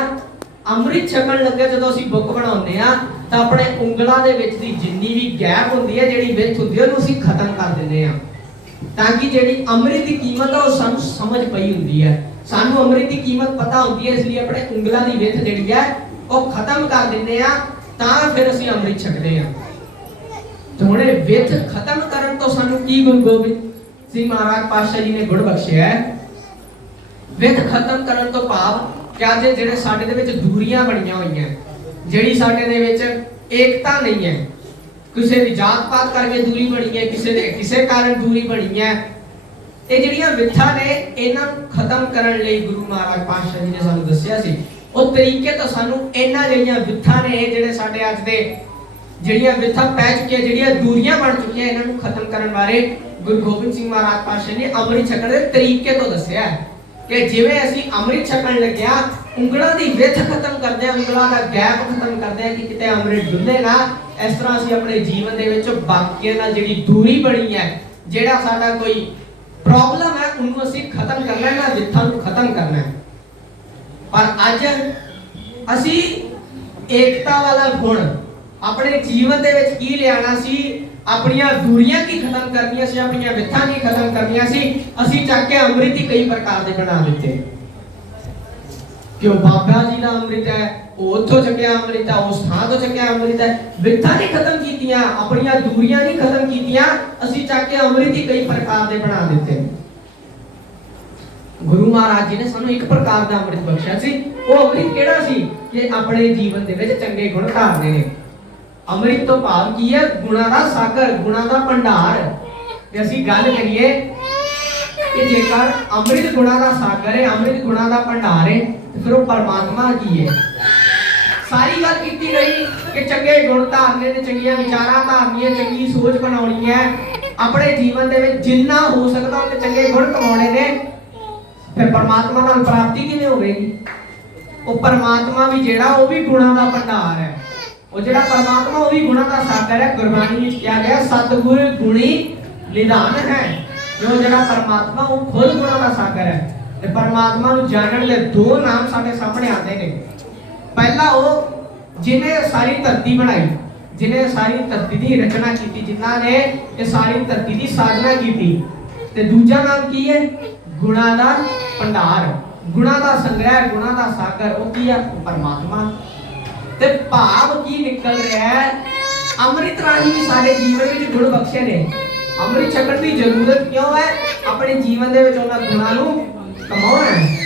ਅੰਮ੍ਰਿਤ ਛਕਣ ਲੱਗੇ ਜਦੋਂ ਅਸੀਂ ਬੁੱਕ ਬਣਾਉਂਦੇ ਆ ਤਾਂ ਆਪਣੇ ਉਂਗਲਾਂ ਦੇ ਵਿੱਚ ਦੀ ਜਿੰਨੀ ਵੀ ਗੈਪ ਹੁੰਦੀ ਹੈ, ਜਿਹੜੀ ਵਿੱਚ ਹੁੰਦੀ ਹੈ, ਉਹਨੂੰ ਅਸੀਂ ਖਤਮ ਕਰ ਦਿੰਦੇ ਆ, ਤਾਂ ਕਿ ਜਿਹੜੀ ਅੰਮ੍ਰਿਤ ਦੀ ਕੀਮਤ ਆ ਉਹ ਸਾਨੂੰ ਸਮਝ ਪਈ ਹੁੰਦੀ ਹੈ। ਸਾਨੂੰ ਅੰਮ੍ਰਿਤ ਦੀ ਕੀਮਤ ਪਤਾ ਹੁੰਦੀ ਹੈ, ਇਸ ਲਈ ਆਪਣੇ ਉਂਗਲਾਂ ਦੀ ਵਿੱਥ ਜਿਹੜੀ ਹੈ ਉਹ ਖਤਮ ਕਰ ਦਿੰਦੇ ਆ, ਤਾਂ ਫਿਰ ਅਸੀਂ ਅੰਮ੍ਰਿਤ ਛਕਦੇ ਆ। ਤੇ ਹੁਣ ਇਹ ਵਿੱਥ ਖਤਮ ਕਰਨ ਤੋਂ ਸਾਨੂੰ ਕੀ ਗੁਰੂ ਗੋਬਿੰਦ ਸਿੰਘ ਮਹਾਰਾਜ ਪਾਤਸ਼ਾਹ ਜੀ ਨੇ ਗੁਣ ਬਖਸ਼ਿਆ ਹੈ। ਵਿੱਥ ਖਤਮ ਕਰਨ ਤੋਂ ਭਾਵ ਕਿ ਅੱਜ ਜਿਹੜੇ ਸਾਡੇ ਦੇ ਵਿੱਚ ਦੂਰੀਆਂ ਬਣੀਆਂ ਹੋਈਆਂ, ਜਿਹੜੀ ਸਾਡੇ ਦੇ ਵਿੱਚ ਏਕਤਾ ਨਹੀਂ ਹੈ, ਕਿਸੇ ਦੀ ਜਾਤ ਪਾਤ ਕਰਕੇ ਦੂਰੀ ਬਣੀ ਹੈ, ਕਿਸੇ ਦੇ ਕਿਸੇ ਕਾਰਨ ਦੂਰੀ ਬਣੀ ਹੈ, ਇਹ ਜਿਹੜੀਆਂ ਵਿਥਾਂ ਨੇ ਇਹਨਾਂ ਨੂੰ ਖਤਮ ਕਰਨ ਲਈ ਗੁਰੂ ਮਹਾਰਾਜ ਪਾਤਸ਼ਾਹ ਜੀ ਨੇ ਸਾਨੂੰ ਦੱਸਿਆ ਸੀ। ਉਹ ਤਰੀਕੇ ਤੋਂ ਸਾਨੂੰ ਇਹਨਾਂ ਜਿਹੜੀਆਂ ਵਿਥਾਂ ਨੇ, ਜਿਹੜੇ ਸਾਡੇ ਅੱਜ ਦੇ ਜਿਹੜੀਆਂ ਵਿਥਾਂ ਪੈ ਚੁੱਕੀਆਂ, ਜਿਹੜੀਆਂ ਦੂਰੀਆਂ ਬਣ ਚੁੱਕੀਆਂ, ਇਹਨਾਂ ਨੂੰ ਖਤਮ ਕਰਨ ਬਾਰੇ ਗੁਰੂ ਗੋਬਿੰਦ ਸਿੰਘ ਮਹਾਰਾਜ ਪਾਤਸ਼ਾਹ ਨੇ ਅੰਮ੍ਰਿਤ ਛਕਣ ਦੇ ਤਰੀਕੇ ਤੋਂ ਦੱਸਿਆ ਕਿ ਜਿਵੇਂ ਅਸੀਂ ਅੰਮ੍ਰਿਤ ਛਕਣ ਲੱਗਿਆ, ਉਂਗਲਾਂ ਦੀ ਵਿੱਥ ਖਤਮ ਕਰਦੇ ਆ, ਉਂਗਲਾਂ ਦਾ ਗੈਪ ਖਤਮ ਕਰਦੇ ਆ ਕਿ ਕਿਤੇ ਅੰਮ੍ਰਿਤ ਡੁੱਲੇ ਨਾ, ਇਸ ਤਰ੍ਹਾਂ ਅਸੀਂ ਆਪਣੇ ਜੀਵਨ ਦੇ ਵਿੱਚ ਬਾਕੀਆਂ ਨਾਲ ਜਿਹੜੀ ਦੂਰੀ ਬਣੀ ਹੈ, ਜਿਹੜਾ ਸਾਡਾ ਕੋਈ ਪ੍ਰੋਬਲਮ ਹੈ, ਉਹਨੂੰ ਅਸੀਂ ਖਤਮ ਕਰਨਾ ਹੈ, ਵਿੱਥਾਂ ਨੂੰ ਖਤਮ ਕਰਨਾ ਹੈ। ਪਰ ਅੱਜ ਅਸੀਂ ਏਕਤਾ ਵਾਲਾ ਗੁਣ ਆਪਣੇ ਜੀਵਨ ਦੇ ਵਿੱਚ ਕੀ ਲਿਆਣਾ ਸੀ, ਆਪਣੀਆਂ ਦੂਰੀਆਂ ਕੀ ਖਤਮ ਕਰਨੀਆਂ ਸੀ, ਆਪਣੀਆਂ ਵਿੱਥਾਂ ਕੀ ਖਤਮ ਕਰਨੀਆਂ ਸੀ, ਅਸੀਂ ਚੱਕ ਕੇ ਅੰਮ੍ਰਿਤ ਹੀ ਕਈ ਪ੍ਰਕਾਰ ਦੇ ਬਣਾ ਦਿੱਤੇ। ਕਿ ਉਹ ਬਾਬਾ ਜੀ ਦਾ ਅੰਮ੍ਰਿਤ ਹੈ, ਉਹ ਉੱਥੋਂ ਚੱਕਿਆ ਅੰਮ੍ਰਿਤ ਹੈ, ਉਸ ਥਾਂ ਤੋਂ ਚੱਕਿਆ ਅੰਮ੍ਰਿਤ ਹੈ। ਵਿੱਥਾਂ ਨਹੀਂ ਖਤਮ ਕੀਤੀਆਂ, ਆਪਣੀਆਂ ਦੂਰੀਆਂ ਨਹੀਂ ਖਤਮ ਕੀਤੀਆਂ, ਅਸੀਂ ਚੱਕ ਕੇ ਅੰਮ੍ਰਿਤ ਹੀ ਕਈ ਪ੍ਰਕਾਰ ਦੇ ਬਣਾ ਦਿੱਤੇ। ਗੁਰੂ ਮਹਾਰਾਜ ਜੀ ਨੇ ਸਾਨੂੰ ਇੱਕ ਪ੍ਰਕਾਰ ਦਾ ਅੰਮ੍ਰਿਤ ਬਖਸ਼ਿਆ ਸੀ। ਉਹ ਅੰਮ੍ਰਿਤ ਕਿਹੜਾ ਸੀ ਕਿ ਆਪਣੇ ਜੀਵਨ ਦੇ ਵਿੱਚ ਚੰਗੇ ਗੁਣ ਧਾਰਨੇ ਨੇ। ਅੰਮ੍ਰਿਤ ਤੋਂ ਭਾਵ ਕੀ ਹੈ? ਗੁਣਾਂ ਦਾ ਸਾਗਰ, ਗੁਣਾਂ ਦਾ ਭੰਡਾਰ। ਜੇ ਅਸੀਂ ਗੱਲ ਕਰੀਏ ਕਿ ਜੇਕਰ ਅੰਮ੍ਰਿਤ ਗੁਣਾਂ ਦਾ ਸਾਗਰ ਹੈ, ਅੰਮ੍ਰਿਤ ਗੁਣਾਂ ਦਾ ਭੰਡਾਰ ਹੈ, ਤੇ ਫਿਰ ਉਹ ਪਰਮਾਤਮਾ ਕੀ ਹੈ? ਸਾਰੀ ਗੱਲ ਕੀਤੀ ਗਈ ਕਿ ਚੰਗੇ ਗੁਣ ਧਾਰਨੇ ਨੇ, ਚੰਗੀਆਂ ਵਿਚਾਰਾਂ ਧਾਰਨੀਆਂ, ਚੰਗੀ ਸੋਚ ਬਣਾਉਣੀ ਹੈ, ਆਪਣੇ ਜੀਵਨ ਦੇ ਵਿੱਚ ਜਿੰਨਾ ਹੋ ਸਕਦਾ ਉਹਨੇ ਚੰਗੇ ਗੁਣ ਕਮਾਉਣੇ ਨੇ। ਫਿਰ ਪਰਮਾਤਮਾ ਨਾਲ ਪ੍ਰਾਪਤੀ ਕਿਵੇਂ ਹੋਵੇਗੀ? ਉਹ ਪਰਮਾਤਮਾ ਵੀ ਜਿਹੜਾ ਉਹ ਵੀ ਗੁਣਾਂ ਦਾ ਭੰਡਾਰ ਹੈ। ਉਹ ਜਿਹੜਾ ਪਰਮਾਤਮਾ ਉਹ ਵੀ ਗੁਣਾਂ ਦਾ ਸਾਗਰ ਹੈ। ਗੁਰਬਾਣੀ ਵਿੱਚ ਕਿਹਾ ਗਿਆ ਸਤਿਗੁਰ ਗੁਣੀ ਨਿਧਾਨ ਹੈ। ਜੋ ਜਿਹੜਾ ਪਰਮਾਤਮਾ ਉਹ ਖੁਦ ਗੁਣਾਂ ਦਾ ਸਾਗਰ ਹੈ। ਤੇ ਪਰਮਾਤਮਾ ਨੂੰ ਜਾਣਨ ਦੇ ਦੋ ਨਾਮ ਸਾਡੇ ਸਾਹਮਣੇ ਆਉਂਦੇ ਨੇ। ਪਹਿਲਾ ਉਹ ਜਿਹਨੇ ਸਾਰੀ ਧਰਤੀ ਬਣਾਈ, ਜਿਹਨੇ ਸਾਰੀ ਧਰਤੀ ਦੀ ਰਚਨਾ ਕੀਤੀ, ਜਿਨ੍ਹਾਂ ਨੇ ਇਹ ਸਾਰੀ ਧਰਤੀ ਦੀ ਸਾਜਨਾ ਕੀਤੀ। ਤੇ ਦੂਜਾ ਨਾਮ ਕੀ ਹੈ? ਗੁਣਾਂ ਦਾ ਭੰਡਾਰ, ਗੁਣਾਂ ਦਾ ਸੰਗ੍ਰਹਿ, ਗੁਣਾਂ ਦਾ ਸਾਗਰ। ਉਹ ਕੀ ਹੈ? ਪਰਮਾਤਮਾ। ਤੇ ਭਾਵ ਕੀ ਨਿਕਲ ਰਿਹਾ ਹੈ? ਅੰਮ੍ਰਿਤ ਰਾਹੀਂ ਵੀ ਸਾਡੇ ਜੀਵਨ ਵਿੱਚ ਗੁਣ ਬਖਸ਼ੇ ਨੇ। ਅੰਮ੍ਰਿਤ ਛਕਣ ਦੀ ਜ਼ਰੂਰਤ ਕਿਉਂ ਹੈ? ਆਪਣੇ ਜੀਵਨ ਦੇ ਵਿੱਚ ਉਹਨਾਂ ਗੁਣਾਂ ਨੂੰ ਕਮਾਉਣਾ ਹੈ।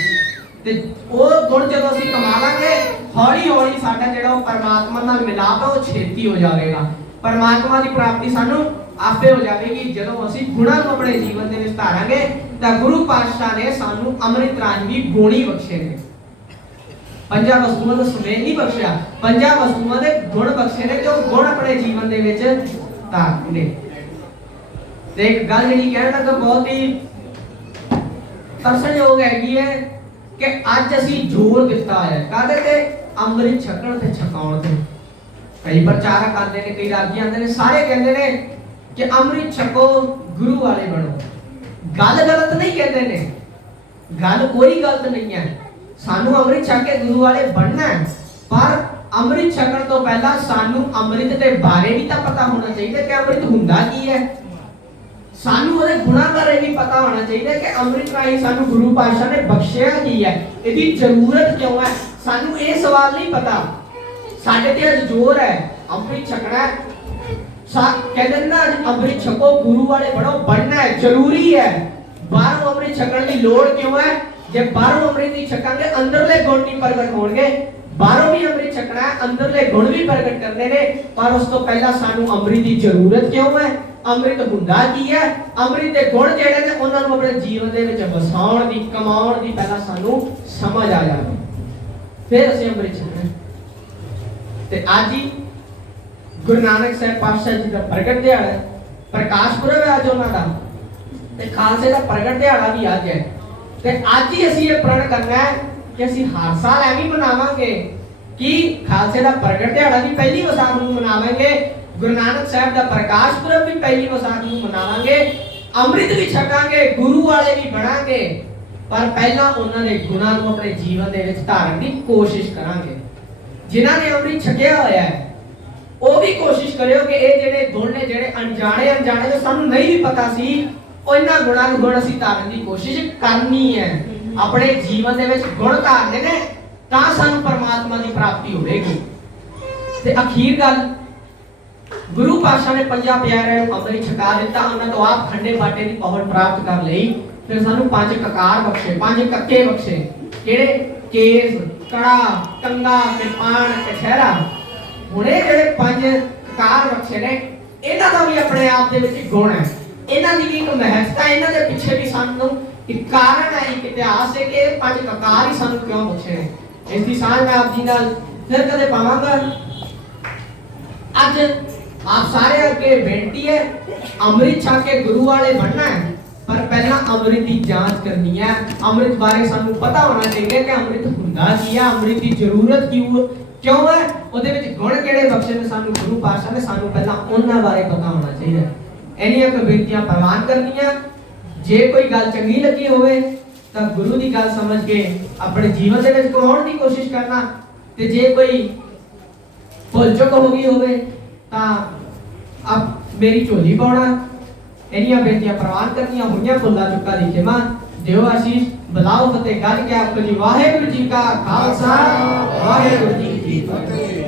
ਤੇ ਉਹ ਗੁਣ ਜਦੋਂ ਅਸੀਂ ਕਮਾਵਾਂਗੇ, ਹੌਲੀ ਹੌਲੀ ਸਾਡਾ ਜਿਹੜਾ ਉਹ ਪਰਮਾਤਮਾ ਨਾਲ ਮਿਲਾਪ ਹੈ ਉਹ ਛੇਤੀ ਹੋ ਜਾਵੇਗਾ। ਪਰਮਾਤਮਾ ਦੀ ਪ੍ਰਾਪਤੀ ਸਾਨੂੰ ਆਪੇ ਹੋ ਜਾਵੇਗੀ ਜਦੋਂ ਅਸੀਂ ਗੁਣਾਂ ਨੂੰ ਆਪਣੇ ਜੀਵਨ ਦੇ ਵਿੱਚ ਧਾਰਾਂਗੇ। ਤਾਂ ਗੁਰੂ ਪਾਤਸ਼ਾਹ ਨੇ ਸਾਨੂੰ ਅੰਮ੍ਰਿਤ ਰਾਹੀਂ ਵੀ ਗੁਣੀ ਬਖਸ਼ੇ ਨੇ। ਪੰਜਾਂ ਵਸਤੂਆਂ ਦਾ ਸਮੇਤ ਨਹੀਂ ਬਖਸ਼ਿਆ, ਪੰਜਾਂ ਵਸਤੂਆਂ ਦੇ ਗੁਣ ਬਖਸ਼ੇ ਨੇ, ਜੋ ਗੁਣ ਆਪਣੇ ਜੀਵਨ ਦੇ ਵਿੱਚ ਧਾਰਨੇ ਨੇ। ਤੇ ਇੱਕ ਗੱਲ ਜਿਹੜੀ ਕਹਿਣ ਲੱਗਾ ਬਹੁਤ ਹੀ ਤਰਸਯੋਗ ਹੈਗੀ ਹੈ ਕਿ ਅੱਜ ਅਸੀਂ ਜ਼ੋਰ ਦਿੱਤਾ ਹੈ ਕਾਹਦੇ ਤੇ? ਅੰਮ੍ਰਿਤ ਛਕਣ ਤੇ ਛਕਾਉਣ ਤੇ। ਕਈ ਪ੍ਰਚਾਰਕ ਆਉਂਦੇ ਨੇ, ਕਈ ਰਾਗੀ ਆਉਂਦੇ ਨੇ, ਸਾਰੇ ਕਹਿੰਦੇ ਨੇ ਕਿ ਅੰਮ੍ਰਿਤ ਛਕੋ, ਗੁਰੂ ਵਾਲੇ ਬਣੋ। ਗੱਲ ਗਲਤ ਨਹੀਂ ਕਹਿੰਦੇ ਨੇ, ਗੱਲ ਕੋਈ ਗਲਤ ਨਹੀਂ ਹੈ। ਸਾਨੂੰ ਅੰਮ੍ਰਿਤ ਛਕ ਕੇ ਗੁਰੂ ਵਾਲੇ ਬਣਨਾ ਹੈ, ਪਰ ਅੰਮ੍ਰਿਤ ਛਕਣ ਤੋਂ ਪਹਿਲਾਂ ਸਾਨੂੰ ਅੰਮ੍ਰਿਤ ਦੇ ਬਾਰੇ ਵੀ ਤਾਂ ਪਤਾ ਹੋਣਾ ਚਾਹੀਦਾ ਕਿ ਅੰਮ੍ਰਿਤ ਹੁੰਦਾ ਕੀ ਹੈ। ਸਾਨੂੰ ਉਹਦੇ ਗੁਣਾਂ ਬਾਰੇ ਵੀ ਪਤਾ ਹੋਣਾ ਚਾਹੀਦਾ ਕਿ ਅੰਮ੍ਰਿਤ ਰਾਹੀਂ ਸਾਨੂੰ ਗੁਰੂ ਪਾਤਸ਼ਾਹ ਨੇ ਬਖਸ਼ਿਆ ਕੀ ਹੈ, ਇਹਦੀ ਜ਼ਰੂਰਤ ਕਿਉਂ ਹੈ। ਸਾਨੂੰ ਇਹ ਸਵਾਲ ਨਹੀਂ ਪਤਾ। ਸਾਡੇ ਤੇ ਅੱਜ ਜ਼ੋਰ ਹੈ ਅੰਮ੍ਰਿਤ ਛਕਣਾ। ਕਹਿੰਦੇ ਨਾ ਅੰਮ੍ਰਿਤ ਛਕੋ, ਗੁਰੂ ਵਾਲੇ ਬਣੋ, ਬਣਨਾ ਹੈ, ਜ਼ਰੂਰੀ ਹੈ। ਬਾਹਰੋਂ ਅੰਮ੍ਰਿਤ ਛਕਣ ਦੀ ਲੋੜ ਕਿਉਂ ਹੈ? ਜੇ ਬਾਹਰੋਂ ਅੰਮ੍ਰਿਤ ਨਹੀਂ ਛਕਾਂਗੇ, ਅੰਦਰਲੇ ਗੁਣ ਨਹੀਂ ਪ੍ਰਗਟ ਹੋਣਗੇ। ਬਾਹਰੋਂ ਵੀ ਅੰਮ੍ਰਿਤ ਛਕਣਾ ਹੈ, ਅੰਦਰਲੇ ਗੁਣ ਵੀ ਪ੍ਰਗਟ ਕਰਨੇ ਨੇ, ਪਰ ਉਸ ਤੋਂ ਪਹਿਲਾਂ ਸਾਨੂੰ ਅੰਮ੍ਰਿਤ ਦੀ ਜ਼ਰੂਰਤ ਕਿਉਂ ਹੈ? ਅੰਮ੍ਰਿਤ ਹੁੰਦਾ ਕੀ ਹੈ? ਅੰਮ੍ਰਿਤ ਦੇ ਗੁਣ ਜਿਹੜੇ ਨੇ ਉਹਨਾਂ ਨੂੰ ਆਪਣੇ ਜੀਵਨ ਦੇ ਵਿੱਚ ਵਸਾਉਣ ਦੀ, ਕਮਾਉਣ ਦੀ ਪਹਿਲਾਂ ਸਾਨੂੰ ਸਮਝ ਆ ਜਾਵੇ, ਫਿਰ ਅਸੀਂ ਅੰਮ੍ਰਿਤ ਛਕਣਾ। ਤੇ ਅੱਜ ਹੀ ਗੁਰੂ ਨਾਨਕ ਸਾਹਿਬ ਪਾਤਸ਼ਾਹ ਜੀ ਦਾ ਪ੍ਰਗਟ ਦਿਹਾੜਾ ਹੈ, ਪ੍ਰਕਾਸ਼ ਪੁਰਬ ਹੈ ਅੱਜ ਉਹਨਾਂ ਦਾ, ਤੇ ਖਾਲਸੇ ਦਾ ਪ੍ਰਗਟ ਦਿਹਾੜਾ ਵੀ ਅੱਜ ਹੈ। ਤੇ ਅੱਜ ਹੀ ਅਸੀਂ ਇਹ ਪ੍ਰਣ ਕਰਨਾ ਹੈ ਕਿ ਅਸੀਂ ਹਰ ਸਾਲ ਐਵੇਂ ਮਨਾਵਾਂਗੇ ਕਿ ਖਾਲਸੇ ਦਾ ਪ੍ਰਗਟ ਦਿਹਾੜਾ ਵੀ ਪਹਿਲੀ ਵਿਸਾਖ ਨੂੰ ਮਨਾਵਾਂਗੇ, ਗੁਰੂ ਨਾਨਕ ਸਾਹਿਬ ਦਾ ਪ੍ਰਕਾਸ਼ ਪੁਰਬ ਵੀ ਪਹਿਲੀ ਵਿਸਾਖ ਨੂੰ ਮਨਾਵਾਂਗੇ, ਅੰਮ੍ਰਿਤ ਵੀ ਛਕਾਂਗੇ, ਗੁਰੂ ਵਾਲੇ ਵੀ ਬਣਾਂਗੇ। ਪਰ ਪਹਿਲਾਂ ਉਹਨਾਂ ਦੇ ਗੁਣਾਂ ਨੂੰ ਆਪਣੇ ਜੀਵਨ ਦੇ ਵਿੱਚ ਧਾਰਨ ਦੀ ਕੋਸ਼ਿਸ਼ ਕਰਾਂਗੇ। ਜਿਨ੍ਹਾਂ ਨੇ ਅੰਮ੍ਰਿਤ ਛਕਿਆ ਹੋਇਆ ਹੈ ਉਹ ਵੀ ਕੋਸ਼ਿਸ਼ ਕਰਿਓ ਕਿ ਇਹ ਜਿਹੜੇ ਗੁਣ ਨੇ, ਜਿਹੜੇ ਅਣਜਾਣੇ ਜੋ ਸਾਨੂੰ ਨਹੀਂ ਵੀ ਪਤਾ ਸੀ, ਉਹ ਇਹਨਾਂ ਗੁਣਾਂ ਨੂੰ ਹੁਣ ਅਸੀਂ ਧਾਰਨ ਦੀ ਕੋਸ਼ਿਸ਼ ਕਰਨੀ ਹੈ। ਆਪਣੇ ਜੀਵਨ ਦੇ ਵਿੱਚ ਗੁਣ ਧਾਰਨੇ ਨੇ ਤਾਂ ਸਾਨੂੰ ਪਰਮਾਤਮਾ ਦੀ ਪ੍ਰਾਪਤੀ ਹੋਵੇਗੀ। ਤੇ ਅਖੀਰ ਗੱਲ, ਗੁਰੂ ਪਾਤਸ਼ਾਹ ਨੇ ਪੰਜਾਂ ਪਿਆਰਿਆਂ ਨੂੰ ਅੰਮ੍ਰਿਤ ਛਕਾ ਦਿੱਤਾ, ਉਹਨਾਂ ਤੋਂ ਆਪ ਖੰਡੇ ਬਾਟੇ ਦੀ ਪਹੁੰਚ ਪ੍ਰਾਪਤ ਕਰ ਲਈ। ਫਿਰ ਸਾਨੂੰ ਪੰਜ ਕਕਾਰ ਬਖਸ਼ੇ, ਪੰਜ ਕੱਕੇ ਬਖਸ਼ੇ, ਜਿਹੜੇ ਕੇਸ, ਕੜਾ, ਕੰਗਾ, ਕਿਰਪਾਨ, ਕਛਹਿਰਾ। ਹੁਣ ਇਹ ਜਿਹੜੇ ਪੰਜ ਕਕਾਰ ਬਖਸ਼ੇ ਨੇ, ਇਹਨਾਂ ਦਾ ਵੀ ਆਪਣੇ ਆਪ ਦੇ ਵਿੱਚ ਗੁਣ ਹੈ, ਇਹਨਾਂ ਦੀ ਵੀ ਇੱਕ ਮਹੱਤਤਾ, ਇਹਨਾਂ ਦੇ ਪਿੱਛੇ ਵੀ ਸਾਨੂੰ ਇੱਕ ਕਾਰਨ ਹੈ, ਇੱਕ ਇਤਿਹਾਸ ਹੈ ਕਿ ਇਹ ਪੰਜ ਕਕਾਰ ਹੀ ਸਾਨੂੰ ਕਿਉਂ ਬਖਸ਼ੇ ਨੇ। ਇਸ ਦੀ ਸਾਂਝ ਮੈਂ ਆਪ ਜੀ ਨਾਲ ਫਿਰ ਕਦੇ ਪਾਵਾਂਗਾ। ਅੱਜ ਆਪ ਸਾਰੇ ਅੱਗੇ ਬੇਨਤੀ ਹੈ, ਅੰਮ੍ਰਿਤ ਛਕ ਕੇ ਗੁਰੂ ਵਾਲੇ ਬਣਨਾ ਹੈ, ਪਰ ਪਹਿਲਾਂ ਅੰਮ੍ਰਿਤ ਦੀ ਜਾਂਚ ਕਰਨੀ ਹੈ। ਅੰਮ੍ਰਿਤ ਬਾਰੇ ਸਾਨੂੰ ਪਤਾ ਹੋਣਾ ਚਾਹੀਦਾ ਕਿ ਅੰਮ੍ਰਿਤ ਹੁੰਦਾ ਕੀ ਹੈ, ਅੰਮ੍ਰਿਤ ਦੀ ਜ਼ਰੂਰਤ ਕਿਉਂ ਹੈ, ਉਹਦੇ ਵਿੱਚ ਗੁਣ ਕਿਹੜੇ ਬਖਸ਼ੇ ਨੇ ਸਾਨੂੰ ਗੁਰੂ ਪਾਤਸ਼ਾਹ ਨੇ, ਸਾਨੂੰ ਪਹਿਲਾਂ ਉਹਨਾਂ ਬਾਰੇ ਪਤਾ ਹੋਣਾ ਚਾਹੀਦਾ। ਇੰਨੀਆਂ ਕਬੀਰਤੀਆਂ ਪ੍ਰਵਾਨ ਕਰਨੀਆਂ। ਜੇ ਕੋਈ ਗੱਲ ਚੰਗੀ ਲੱਗੀ ਹੋਵੇ ਤਾਂ ਗੁਰੂ ਦੀ ਗੱਲ ਸਮਝ ਕੇ ਆਪਣੇ ਜੀਵਨ ਦੇ ਵਿੱਚ ਕਰਾਉਣ ਦੀ ਕੋਸ਼ਿਸ਼ ਕਰਨਾ, ਤੇ ਜੇ ਕੋਈ ਭੁੱਲ ਚੁੱਕ ਹੋ ਗਈ ਹੋਵੇ ਤਾਂ ਆਪ ਮੇਰੀ ਝੋਲੀ ਪਾਉਣਾ। ਇੰਨੀਆਂ ਬੇਨਤੀਆਂ ਪ੍ਰਵਾਨ ਕਰਨੀਆਂ ਹੋਈਆਂ। ਭੁੱਲਾ ਚੁੱਕਾ ਦੀ ਖਿਮਾ ਦਿਓ ਆਸ਼ੀਸ਼। ਬਲਾਓ ਫਤਿਹ ਗੱਲ ਕਿ ਆਪ ਜੀ। ਵਾਹਿਗੁਰੂ ਜੀ ਕਾ ਖਾਲਸਾ, ਵਾਹਿਗੁਰੂ ਜੀ ਕੀ ਫਤਿਹ।